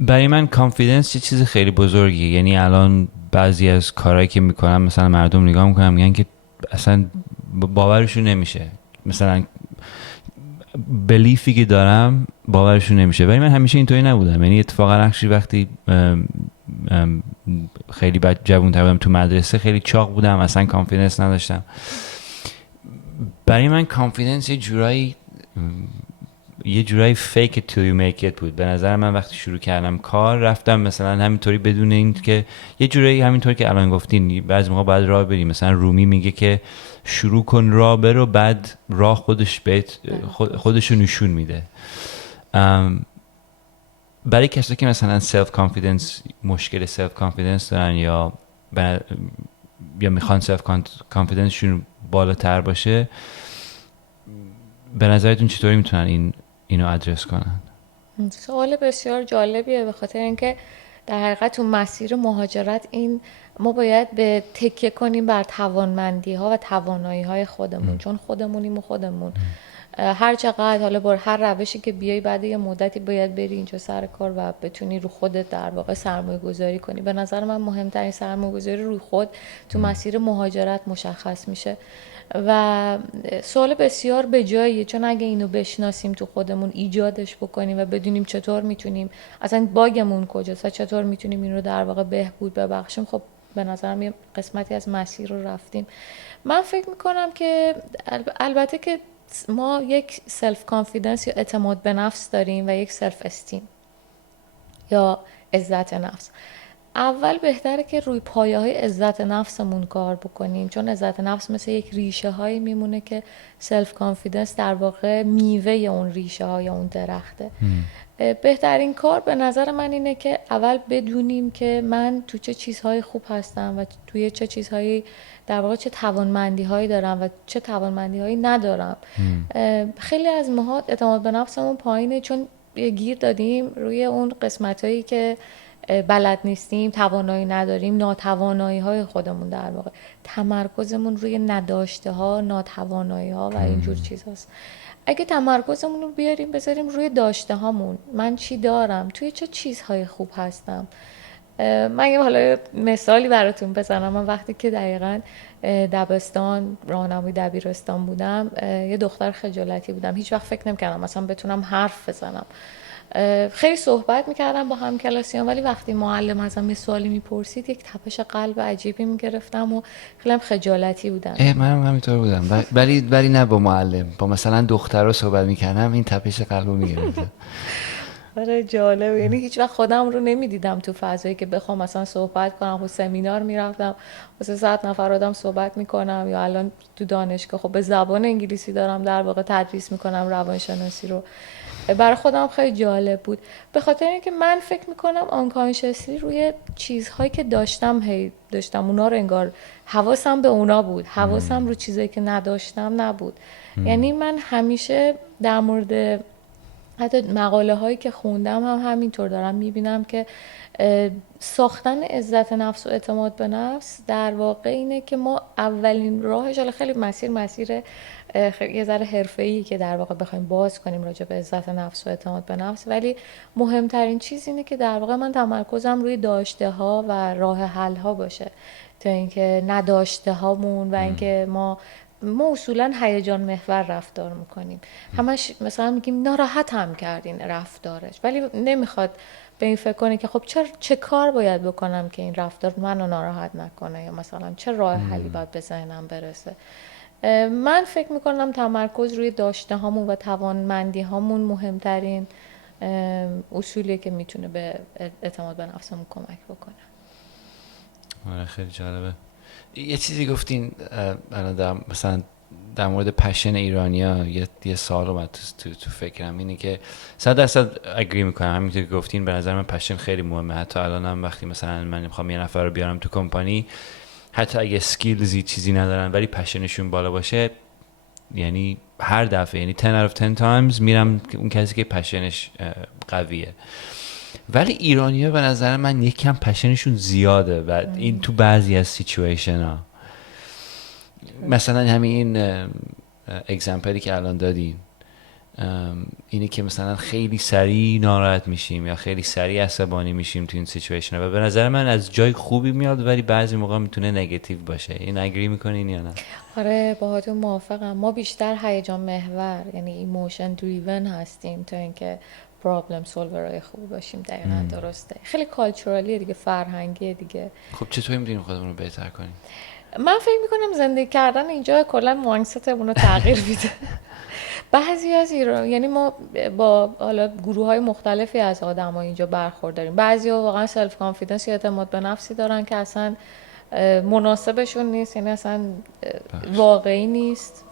برای من کانفیدنس یه چیز خیلی بزرگیه. یعنی الان بعضی از کارهایی که میکنم مثلا مردم نگاه میکنم میگن که اصلا باورشون نمیشه، مثلا بلیفی که دارم باورشون نمیشه. ولی من همیشه اینطوری نبودم. یعنی اتفاقا اخشی وقتی خیلی جوان‌تر بودم تو مدرسه خیلی چاق بودم، اصلا کانفیدنس نداشتم. برای من کانفیدنس یه جورایی یه جورایی fake it till you make it بود. به نظر من وقتی شروع کردم کار رفتم مثلا همینطوری بدون این که یه جورایی همینطور که الان گفتین بعضی موقع باید راه بریم. مثلا رومی میگه که شروع کن راه برو، بعد راه خودشو نشون میده. برای کسایی که مثلا self confidence مشکل self confidence دارن یا میخوان self confidence شون بالاتر باشه، به نظرتون چطوری میتونن اینو ادرس کنن؟ سوال بسیار جالبیه، به خاطر اینکه در حقیقت تو مسیر مهاجرت ما باید به تکیه کنیم بر توانمندی ها و توانایی های خودمون، چون خودمونیم و خودمون هر چقدر حالا با هر روشی که بیای بعد یه مدتی باید بری اینجا سر کار و بتونی رو خودت در واقع سرمایه گذاری کنی. به نظر من مهمترین سرمایه گذاری روی خود تو مسیر مهاجرت مشخص میشه و سوال بسیار به جاییه، چون اگه اینو بشناسیم تو خودمون ایجادش بکنیم و بدونیم چطور میتونیم اصلا باگمون کجاست و چطور میتونیم این رو در واقع بهبود ببخشیم، خب به نظرم یه قسمتی از مسیر رو رفتیم. من فکر میکنم که البته که ما یک سلف کانفیدنس یا اعتماد به نفس داریم و یک سلف استیم یا عزت نفس. اول بهتره که روی پایه های عزت نفسمون کار بکنیم، چون عزت نفس مثل یک ریشه هایی میمونه که سلف کانفیدنس در واقع میوه اون ریشه ها یا اون درخته. بهترین کار به نظر من اینه که اول بدونیم که من تو چه چیزهای خوب هستم و توی چه چیزهایی در واقع چه توانمندی هایی دارم و چه توانمندی هایی ندارم. خیلی از ماها اعتماد به نفسمون پایینه چون گیر دادیم روی اون قسمت هایی که بلد نیستیم، توانایی نداریم، ناتوانایی های خودمون در واقع. تمرکزمون روی نداشته ها، ناتوانایی ها و اینجور چیز هست. اگه تمرکزمون رو بیاریم بذاریم روی داشته هامون، من چی دارم، توی چه چیزهای خوب هستم. من یه حالا مثالی براتون بزنم. من وقتی که دقیقاً دبستان راهنمای دبیرستان بودم، یه دختر خجالتی بودم، هیچ وقت فکر نمی‌کردم مثلا بتونم حرف بزنم. خیلی صحبت میکردم با همکلاسیان، ولی وقتی معلم ازم یه سوالی میپرسید یک تپش قلب عجیبی میگرفتم و خیلی خجالتی بودم. منم همینطور بودم، ولی نه با معلم، با مثلا دخترها صحبت میکردم این تپش قلبو میگرفتم. آره جالب، یعنی هیچ وقت خودم رو نمیدیدم تو فضایی که بخوام مثلا صحبت کنم. خب سمینار میرفتم واسه 100 نفر آدم صحبت میکنم، یا الان تو دانشگاه خب به زبان انگلیسی دارم در واقع تدریس میکنم روانشناسی رو. برای خودم خیلی جالب بود، به خاطر اینکه من فکر میکنم آنکانشسلی روی چیزهایی که داشتم اونا رو انگار حواسم به اونا بود، حواسم رو چیزایی که نداشتم نبود. یعنی من همیشه در مورد حتی مقاله هایی که خوندم هم همینطور دارم میبینم که ساختن عزت نفس و اعتماد به نفس در واقع اینه که ما اولین راهش، حالا خیلی مسیر یه ذره حرفه‌ای که در واقع بخوایم باز کنیم راجع به عزت نفس و اعتماد به نفس، ولی مهمترین چیز اینه که در واقع من تمرکزم روی داشته ها و راه حل ها باشه تا اینکه نداشته هامون و اینکه ما اصولا هیجان محور رفتار میکنیم. همش مثلا میگیم ناراحت هم کردین رفتارش، ولی نمیخواد به این فکر کنه که خب چه کار باید بکنم که این رفتار منو ناراحت نکنه، یا مثلا چه راه حلی باید به ذهنم برسه. من فکر میکنم تمرکز روی داشته هامون و توانمندی هامون مهمترین اصولیه که میتونه به اعتماد به نفسمون کمک بکنه. آره خیلی جالبه. یه چیزی گفتین الان مثلا در مورد پشن ایرانیا، یه سوال اومد تو فکرم، اینه که 100% اگری میکنم همینطور که گفتین. به نظر من پشن خیلی مهمه. حتی الانم وقتی مثلا من میخوام یه نفر رو بیارم تو کمپانی، حتی اگه سکیلزی چیزی ندارن ولی پشنشون بالا باشه، یعنی هر دفعه، یعنی 10 out of 10 times میرم اون کسی که پشنش قویه. ولی ایرانی‌ها به نظر من یکم پشنشون زیاده و این تو بعضی از سیچویشن ها، مثلا همین اگزمپلی که الان دادین، اینی که مثلا خیلی سریع ناراحت میشیم یا خیلی سریع عصبانی میشیم تو این سیچویشن و به نظر من از جای خوبی میاد ولی بعضی موقع میتونه نگاتیو باشه. این اگری میکنین یا نه؟ آره باهاتون موافقم. ما بیشتر هیجان محور یعنی ایموشن دریون هستیم تا اینکه پرابلم سولورای خوب باشیم. دقیقاً درسته. خیلی کالچورالیه دیگه، فرهنگیه دیگه. خب چطوری میتونیم خودمون رو بهتر کنیم؟ من فکر میکنم زندگی کردن اینجا کلا مایندستمون رو تغییر میده. بعضی از ایران، یعنی ما با حالا گروه های مختلفی از آدم ها اینجا برخورد داریم. بعضی ها واقعا سلف کانفیدنس یا اعتماد به نفسی دارن که اصلا مناسبشون نیست، یعنی اصلا واقعی نیست.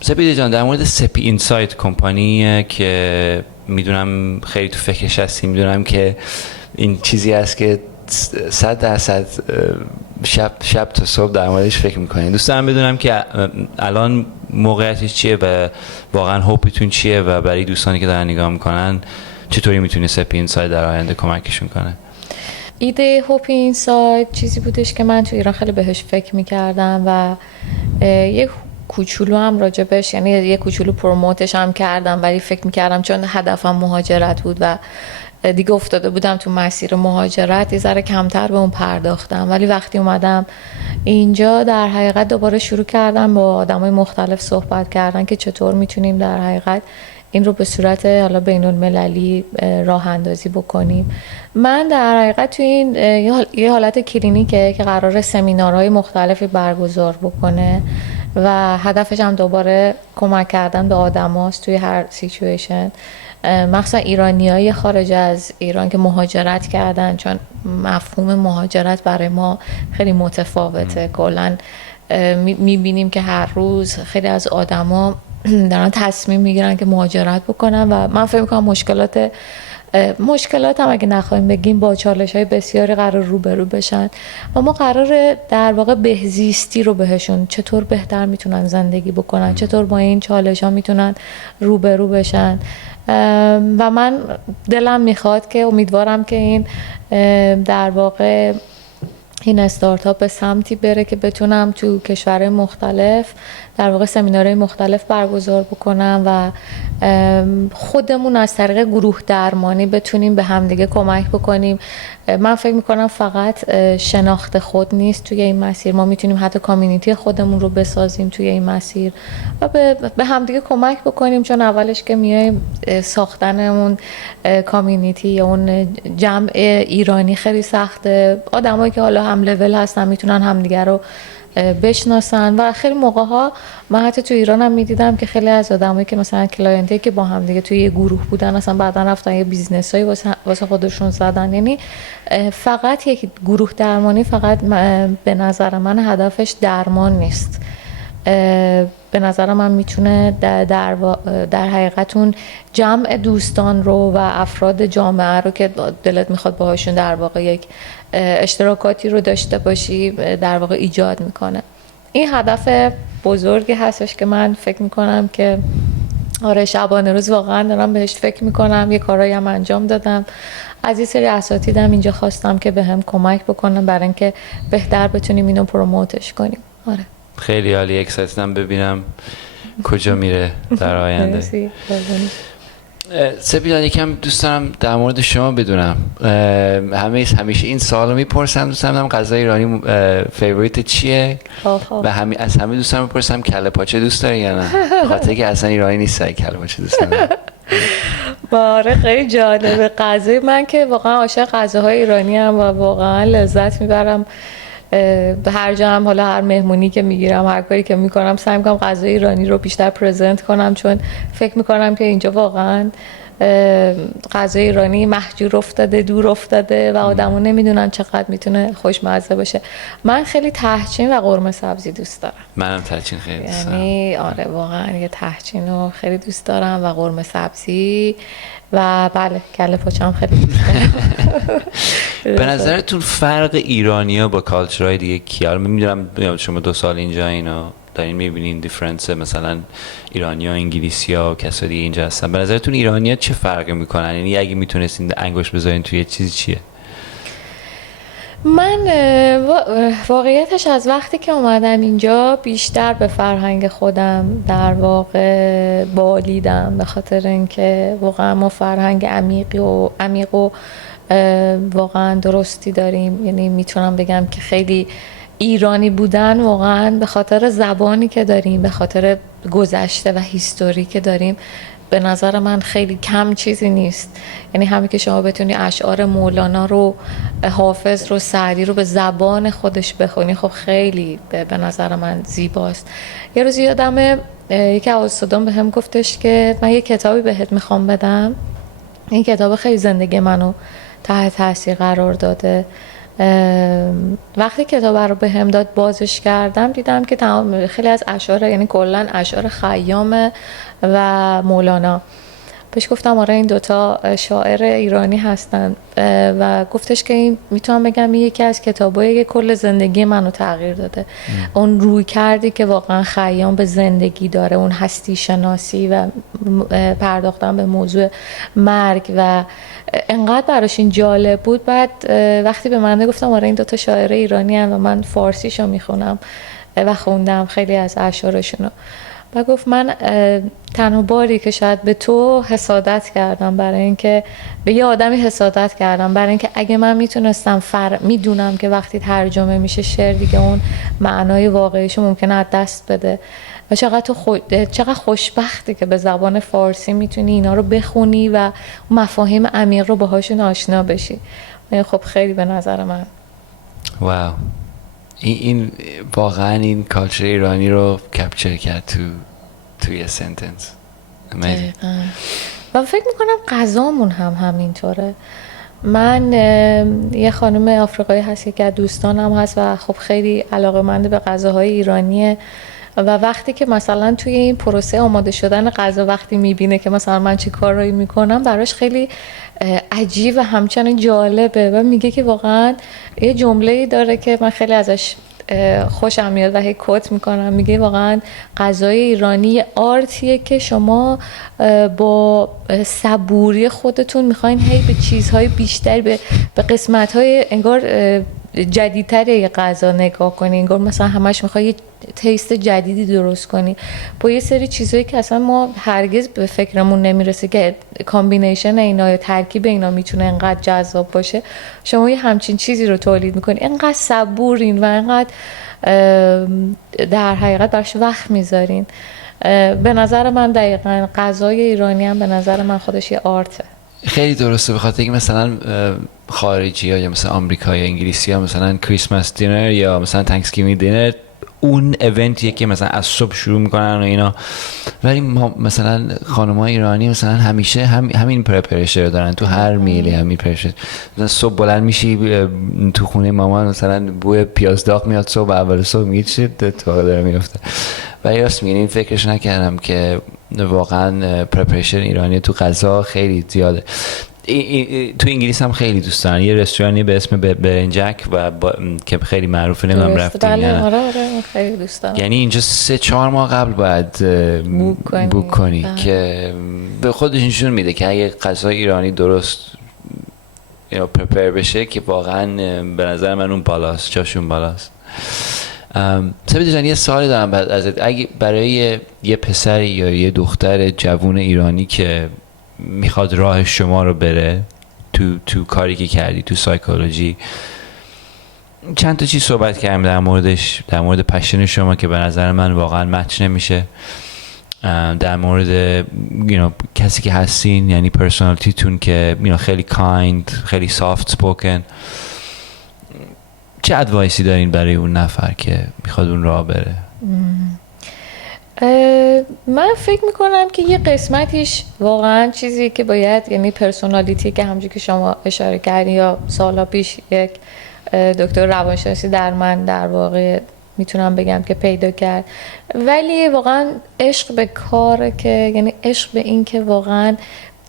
سپیده جان، در مورد سپی اینسایت کمپانی که میدونم خیلی تو فکرش هستی، میدونم که این چیزی است که 100% شب تا صبح در موردش فکر میکنین. دوست دارم بدونم که الان موقعیتش چیه و واقعا هوپتون چیه و برای دوستانی که دارن نگاه میکنن چطوری میتونه سپی اینسایت در آینده کمکشون کنه؟ ایده هوپ اینسایت چیزی بودش که من تو ایران خیلی بهش فکر میکردم و یه کوچولو هم راجبش، یعنی یه کوچولو پروموتش هم کردم، ولی فکر میکردم چون هدفم مهاجرت بود و دیگه افتاده بودم تو مسیر مهاجرت، یه ذره کمتر به اون پرداختم. ولی وقتی اومدم اینجا در حقیقت دوباره شروع کردم با آدمای مختلف صحبت کردن که چطور میتونیم در حقیقت این رو به صورت حالا بین المللی راه اندازی بکنیم. من در حقیقت تو این یه حالت کلینیکه که قراره سمینارهای مختلفی برگزار بکنه و هدفش هم دوباره کمک کردن به آدماست توی هر سیچویشن، مخصوصا ایرانیای خارج از ایران که مهاجرت کردن، چون مفهوم مهاجرت برای ما خیلی متفاوته. کلا میبینیم که هر روز خیلی از آدما دارن تصمیم میگیرن که مهاجرت بکنن و من فکر میکنم مشکلات هم اگه نخواهیم بگیم با چالش های بسیاری قرار روبرو بشن و ما قرار در واقع بهزیستی رو بهشون چطور بهتر میتونن زندگی بکنن، چطور با این چالش ها میتونن روبرو بشن. و من دلم میخواد که امیدوارم که این در واقع این استارتاپ به سمتی بره که بتونم تو کشورهای مختلف در واقع سمینارهای مختلف برگزار بکنم و خودمون از طریق گروه درمانی بتونیم به همدیگه کمک بکنیم. من فکر میکنم فقط شناخت خود نیست توی این مسیر، ما میتونیم حتی کامیونیتی خودمون رو بسازیم توی این مسیر و به همدیگه کمک بکنیم، چون اولش که میایم ساختن اون کامیونیتی یا اون جمع ایرانی خیلی سخته. آدمایی که حالا هم لول هستن میتونن همدیگه رو بشناسن و خیلی موقع ها من حتی تو ایران هم میدیدم که خیلی از آدمایی که مثلا کلاینتی که با هم دیگه توی یه گروه بودن اصلا بعدا رفتن یه بیزنسایی واسه خودشون زدن. یعنی فقط یک گروه درمانی فقط به نظر من هدفش درمان نیست، به نظر من میتونه در حقیقت اون جمع دوستان رو و افراد جامعه رو که دلت میخواد باهاشون در واقع یک اشتراکاتی رو داشته باشی در واقع ایجاد میکنه. این هدف بزرگی هستش که من فکر میکنم که آره شبانه روز واقعا دارم بهش فکر میکنم. یه کارایی هم انجام دادم، از یه سری اساتیدم اینجا خواستم که بهم کمک بکنم برای اینکه بهتر بتونیم اینو پروموتش کنیم. آره خیلی عالی، اکسایتدم ببینم کجا میره در آینده. سپیدان یکم دوست دارم در مورد شما بدونم. همیشه این سوالو میپرسم، دوست دارم غذای ایرانی فیوریت چیه و از همه دوست دارم بپرسم کله پاچه دوست داری یا نه؟ خاطر که اصلا ایرانی نیست کله پاچه دوست دارم. باره خیلی جالبه. غذای من که واقعا عاشق غذاهای ایرانی ام و واقعا لذت میبرم. به هر جا هم حالا هر مهمونی که میگیرم، هر کاری که میکنم سعی میکنم غذای ایرانی رو بیشتر پرزنت کنم، چون فکر میکنم که اینجا واقعا غذای ایرانی محجور افتاده، دور افتاده و آدمون نمیدونن چقدر میتونه خوشمزه باشه. من خیلی تهچین و قرمه سبزی دوست دارم. منم تهچین خیلی دوست دارم. یعنی آره واقعا یه تهچین رو خیلی دوست دارم و قرمه سبزی و بله کله پاچه هم خیلی دوست دارم. به نظرتون فرق ایرانی‌ها با کالچرهای دیگه کیه؟ الان میدونم شما 2 سال اینجا اینا دارین میبینین دیفرنس مثلا ایرانی‌ها، انگلیسی‌ها و کسای دیگه اینجا هستن. به نظرتون ایرانی‌ها چه فرقی میکنن؟ یعنی اگه میتونستین انگشت بذارین توی چیزی چیه؟ من واقعیتش از وقتی که اومدم اینجا بیشتر به فرهنگ خودم در واقع بالیدم، به خاطر اینکه واقعا ما فرهنگ عمیق و واقعا درستی داریم. یعنی میتونم بگم که خیلی ایرانی بودن واقعا به خاطر زبانی که داریم، به خاطر گذشته و هیستوری که داریم به نظر من خیلی کم چیزی نیست. یعنی همین که شما بتونی اشعار مولانا رو، حافظ رو، سعدی رو به زبان خودش بخونی، خب خیلی به نظر من زیباست. یه روز یادمه یکی از استادان به هم گفتش که من یه کتابی بهت میخوام بدم، این کتاب خیلی زندگی منو تحت تاثیر قرار داده. وقتی کتاب رو به هم داد بازش کردم، دیدم که تمام خیلی از اشعار، یعنی کلا اشعار خیام و مولانا. بهش گفتم آره این دوتا شاعر ایرانی هستن و گفتش که این میتونم بگم یکی از کتابایی که کل زندگی منو تغییر داده. اون روی کردی که واقعا خیام به زندگی داره، اون هستی شناسی و پرداختن به موضوع مرگ و انقدر براش این جالب بود. بعد وقتی به من گفتم آره این دوتا شاعر ایرانی هستن و من فارسیشو میخونم و خوندم خیلی از اشعارشونو، و گفت من تنها باری که شاید به تو حسادت کردم، برای اینکه به یه آدمی حسادت کردم، برای اینکه اگه من میتونستم میدونم که وقتی ترجمه میشه شعر دیگه اون معنای واقعیشو ممکنه از دست بده و چقدر خوشبختی که به زبان فارسی میتونی اینا رو بخونی و مفاهیم عمیق رو باهاشون آشنا بشی. خب خیلی به نظر من واو، این واقعا این کالچر ایرانی رو کپچر کرد تو یه سنتنس. و فکر میکنم غذامون هم همینطوره. من یه خانم آفریقایی هست که دوستانم هست و خب خیلی علاقه‌مند به غذاهای ایرانیه و وقتی که مثلا توی این پروسه آماده شدن غذا وقتی میبینه که مثلا من چی کارایی میکنم، براش خیلی عجیب و همچنان جالبه و میگه که واقعا یه جمله‌ای داره که من خیلی ازش خوشم میاد و هی کوت میکنم. میگه واقعا غذای ایرانی آرتیه که شما با صبوری خودتون میخواین هی به چیزهای بیشتر، به قسمت‌های انگار جدیدتر یه غذا نگاه کنی، انگار مثلا همش میخوای یه تیست جدیدی درست کنی با یه سری چیزایی که اصلا ما هرگز به فکرمون نمیرسه که کامبینیشن اینا یا ترکیب اینا میتونه انقدر جذاب باشه. شما یه همچین چیزی رو تولید میکنی، انقدر صبورین و انقدر در حقیقت براش وقت میذارین. به نظر من دقیقاً غذای ایرانی هم به نظر من خودش یه آرته. خیلی درسته، به خاطر اینکه مثلا خارجی ها یا مثلا آمریکا یا انگلیسی ها مثلا کریسمس دینر یا مثلا تانکسگیوینگ دینر اون ایونتیه که مثلا از صبح شروع میکنن و اینا، ولی ما مثلا خانم‌های ایرانی مثلا همیشه همین پرپریشن رو دارن تو هر میلی، همین پرپریشن. مثلا صبح بلند میشی تو خونه مامان مثلا بوی پیاز داغ میاد صبح، اول صبح میگی چه اتفاقی داره میفته. ولی راست میگین این فکرش نکردم که واقعا پرپریشن ایرانی تو غذا خیلی زیاده. تو انگلیس هم خیلی دوست دارن. یه رستورانی به اسم برنجک و که خیلی معروفه، نمیدونم رفتین؟ بله آره خیلی دوست دارم. یعنی اینجا 3-4 ماه قبل باید بوک کنی که به خودش نشون میده که اگه غذای ایرانی درست پرپر بشه که واقعا به نظر من اون بالاست، جاشون بالاست. سبیده جان یه سوالی دارم ازت. اگه برای یه پسر یا یه دختر جوون ایرانی که میخواد راه شما رو بره تو کاری که کردی تو سایکولوژی، چند تا چیز صحبت کردیم در مورد پشن شما که به نظر من واقعا مچ نمیشه، در مورد کسی که هستین، یعنی پرسونالیتیتون که خیلی کایند، خیلی سافت سپوکن. چه ادوایسی دارین برای اون نفر که میخواد اون راه بره؟ من فکر میکنم که یه قسمتیش واقعا چیزی که باید، یعنی پرسونالیتی که همونجوری که شما اشاره کردین یا سالا پیش یک دکتر روانشناسی در من در واقع میتونم بگم که پیدا کرد، ولی واقعا عشق به کار، که یعنی عشق به این که واقعا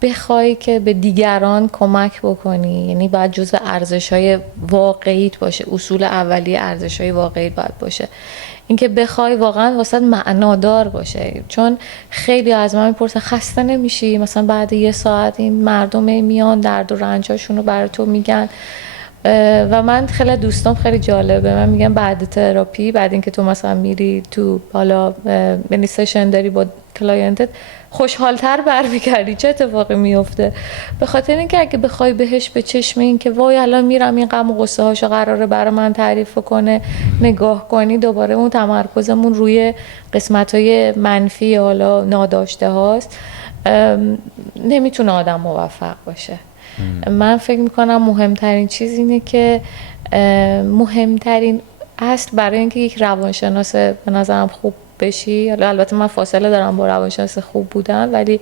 بخوای که به دیگران کمک بکنی، یعنی باید جزء ارزش‌های واقعیت باشه، اصول اولیه ارزش‌های واقعیت باید باشه، اینکه بخوای واقعا واسه معنادار باشه. چون خیلی از من میپرسن خسته نمیشی مثلا بعد یه ساعت این مردم میان درد و رنجاشون رو برای تو میگن، و من خیلی دوستام خیلی جالبه، من میگم بعد تراپی، بعد اینکه تو مثلا میری تو حالا یعنی سشن داری با کلاینتت، خوشحال‌تر برمیگردی. چه اتفاقی میفته؟ به خاطر اینکه اگه بخوای بهش به چشم این که وای الان میرم این غم و غصه هاشو قراره برای من تعریف کنه نگاه کنی، دوباره اون تمرکزمون روی قسمت‌های منفی حالا ناداشته هاست نمیتونه آدم موفق باشه. من فکر میکنم مهمترین چیز اینه که مهمترین اصل برای اینکه یک روانشناس به نظرم خوب بشی، البته من فاصله دارم با روانشناس خوب بودن، ولی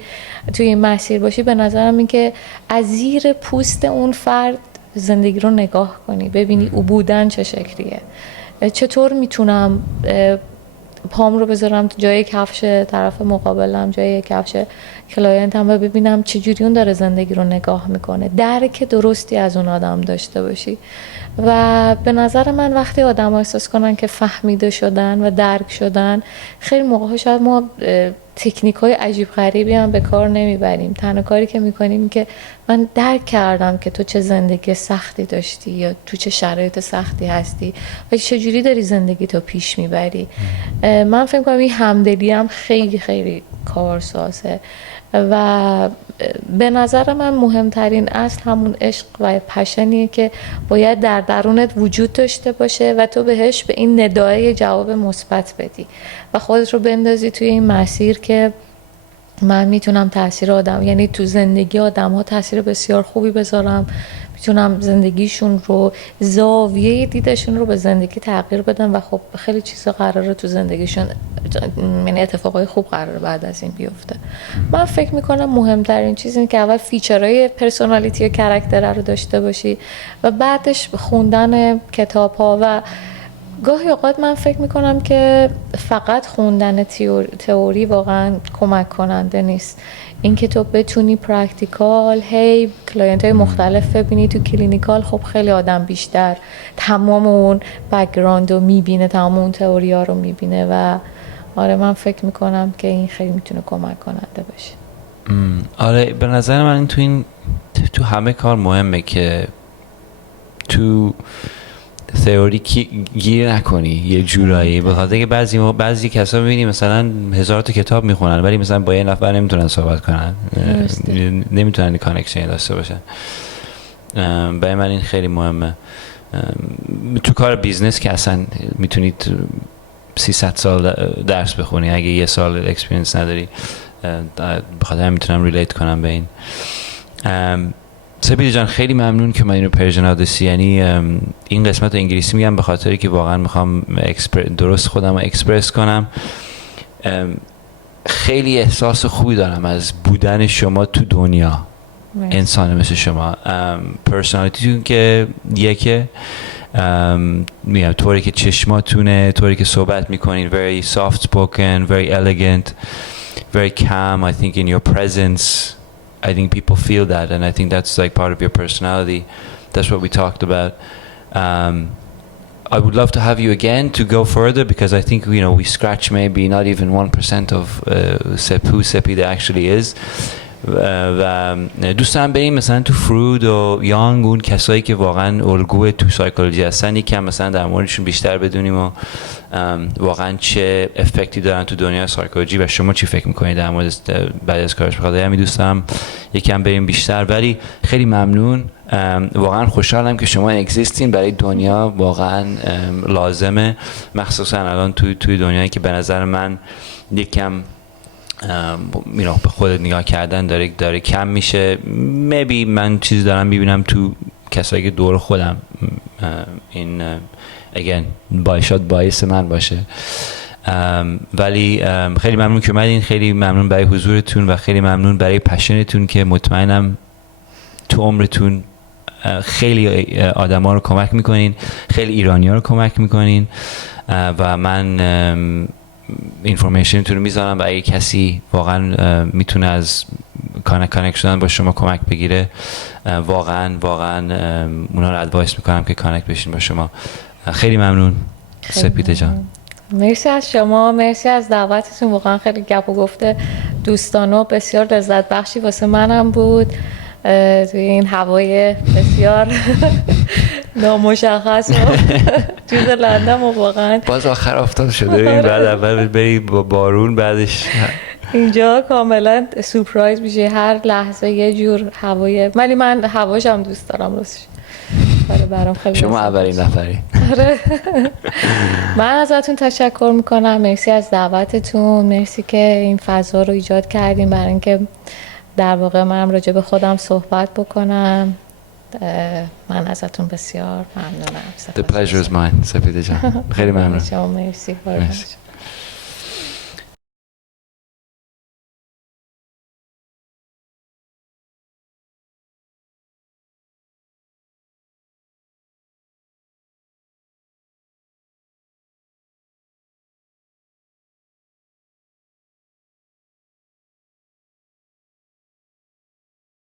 توی این مسیر باشی، به نظرم این که از زیر پوست اون فرد زندگی رو نگاه کنی، ببینی او بودن چه شکلیه، چطور میتونم پام رو بذارم تو جای کفش طرف مقابلم، جای کفش کلاینتم و ببینم چجوری اون داره زندگی رو نگاه میکنه، درک درستی از اون آدم داشته باشی. و به نظر من وقتی آدم ها احساس کنن که فهمیده شدن و درک شدن، خیلی موقع شاید ما تکنیک های عجیب غریبی هم به کار نمیبریم. تنها کاری که میکنیم که من درک کردم که تو چه زندگی سختی داشتی یا تو چه شرایط سختی هستی و چجوری داری زندگی تو پیش میبری. من فکر کنم این همدلی هم خیلی خیلی کارسازه و به نظر من مهمترین اصل همون عشق و پشنیه که باید در درونت وجود داشته باشه و تو بهش به این ندای جواب مثبت بدی و خودت رو بندازی توی این مسیر که من میتونم تاثیر آدم، یعنی تو زندگی آدم ها تاثیر بسیار خوبی بذارم، میتونم زندگیشون رو، زاویه دیدشون رو به زندگی تغییر بدم و خب خیلی چیزا قراره تو زندگیشون، یعنی اتفاقای خوب قراره بعد از این بیفته. من فکر میکنم مهمترین چیز اینه که اول فیچرهای پرسونالیتی و کاراکتر رو داشته باشی و بعدش خوندن کتاب ها و گاهی اوقات من فکر میکنم که فقط خوندن تئوری واقعا کمک کننده نیست. اینکه تو بتونی پرکتیکال کلاینت های مختلف ببینی، تو کلینیکال خب خیلی آدم بیشتر تمام اون بک‌گراند رو میبینه، تمام اون تئوری ها رو میبینه و آره من فکر میکنم که این خیلی میتونه کمک کننده باشه. آره به نظر من این تو همه کار مهمه که تو تئوری گیر نکنی یه جورایی، بخاطر که بعضی کسا میبینی مثلا 1000 تا کتاب میخونن ولی مثلا با یه نفر نمیتونن صحبت کنن، نمیتونن کانکشن داشته باشن. برای من این خیلی مهمه. تو کار بیزنس که اصلا میتونید 300 سال درس بخونی اگه یه سال اکسپریانس نداری، بخاطر میتونم ریلیت کنم به این. سپیده جان خیلی ممنون که من اینو پرژن آدیسی، یعنی این قسمت رو انگلیسی میگم به خاطری که واقعا میخوام درست خودم رو اکسپرس کنم. خیلی احساس خوبی دارم از بودن شما تو دنیا، انسان مثل شما، پرسونالیتیتون که یکه، میگم طوری که چشماتونه، طوری که صحبت میکنین، very soft spoken, very elegant, very calm. I think in your presence I think people feel that, and I think that's like part of your personality. That's what we talked about. I would love to have you again to go further because I think we scratch maybe not even 1% of who Sepide actually is. و دوست دارم بریم مثلا تو فرود و یانگ، اون کسایی که واقعا الگوی تو سایکولوژی هستن، یکم مثلا در موردشون بیشتر بدونیم و واقعا چه افکتی دارن تو دنیای سایکولوژی و شما چی فکر میکنید در مورد بعد از کارش. بخاطر همین دوست دارم یکم بریم بیشتر. ولی خیلی ممنون، واقعا خوشحالم که شما اگزیستین، برای دنیا واقعا لازمه، مخصوصا الان توی دنیایی که به نظر من یکم به خودت نگاه کردن داره کم میشه. maybe من چیزی دارم میبینم تو کسایی که دور خودم، این again باعث من باشه. ولی خیلی ممنون که اومدین، خیلی ممنون برای حضورتون و خیلی ممنون برای پشنتون که مطمئنم تو عمرتون خیلی آدما رو کمک میکنین، خیلی ایرانی‌ها رو کمک میکنین و من اینفورمیشنتون رو میذارم و اگه کسی واقعا میتونه از کانکت شدن با شما کمک بگیره، واقعا اونا رو ادوایس میکنم که کانکت بشین با شما. خیلی ممنون سپیده جان. مرسی از شما، مرسی از دعوتتون، واقعا خیلی گپ و گفته دوستانه و بسیار لذت بخشی واسه منم بود توی این هوای بسیار نامشخص و چیز لندن و واقعا باز آخر آفتاب شده ببین، بعد اول بری با بارون، بعدش اینجا کاملا سورپرایز میشه هر لحظه یه جور هوای، ولی من هواشم دوست دارم راستش. آره برام خیلی شما لذت اولین نفری. من ازتون تشکر میکنم، مرسی از دعوتتون، مرسی که این فضا رو ایجاد کردیم برای اینکه در واقع من راجع به خودم صحبت بکنم. من ازتون بسیار ممنونم. The pleasure is mine. سپیده جان خیلی ممنون. شما مرسی. مرسی.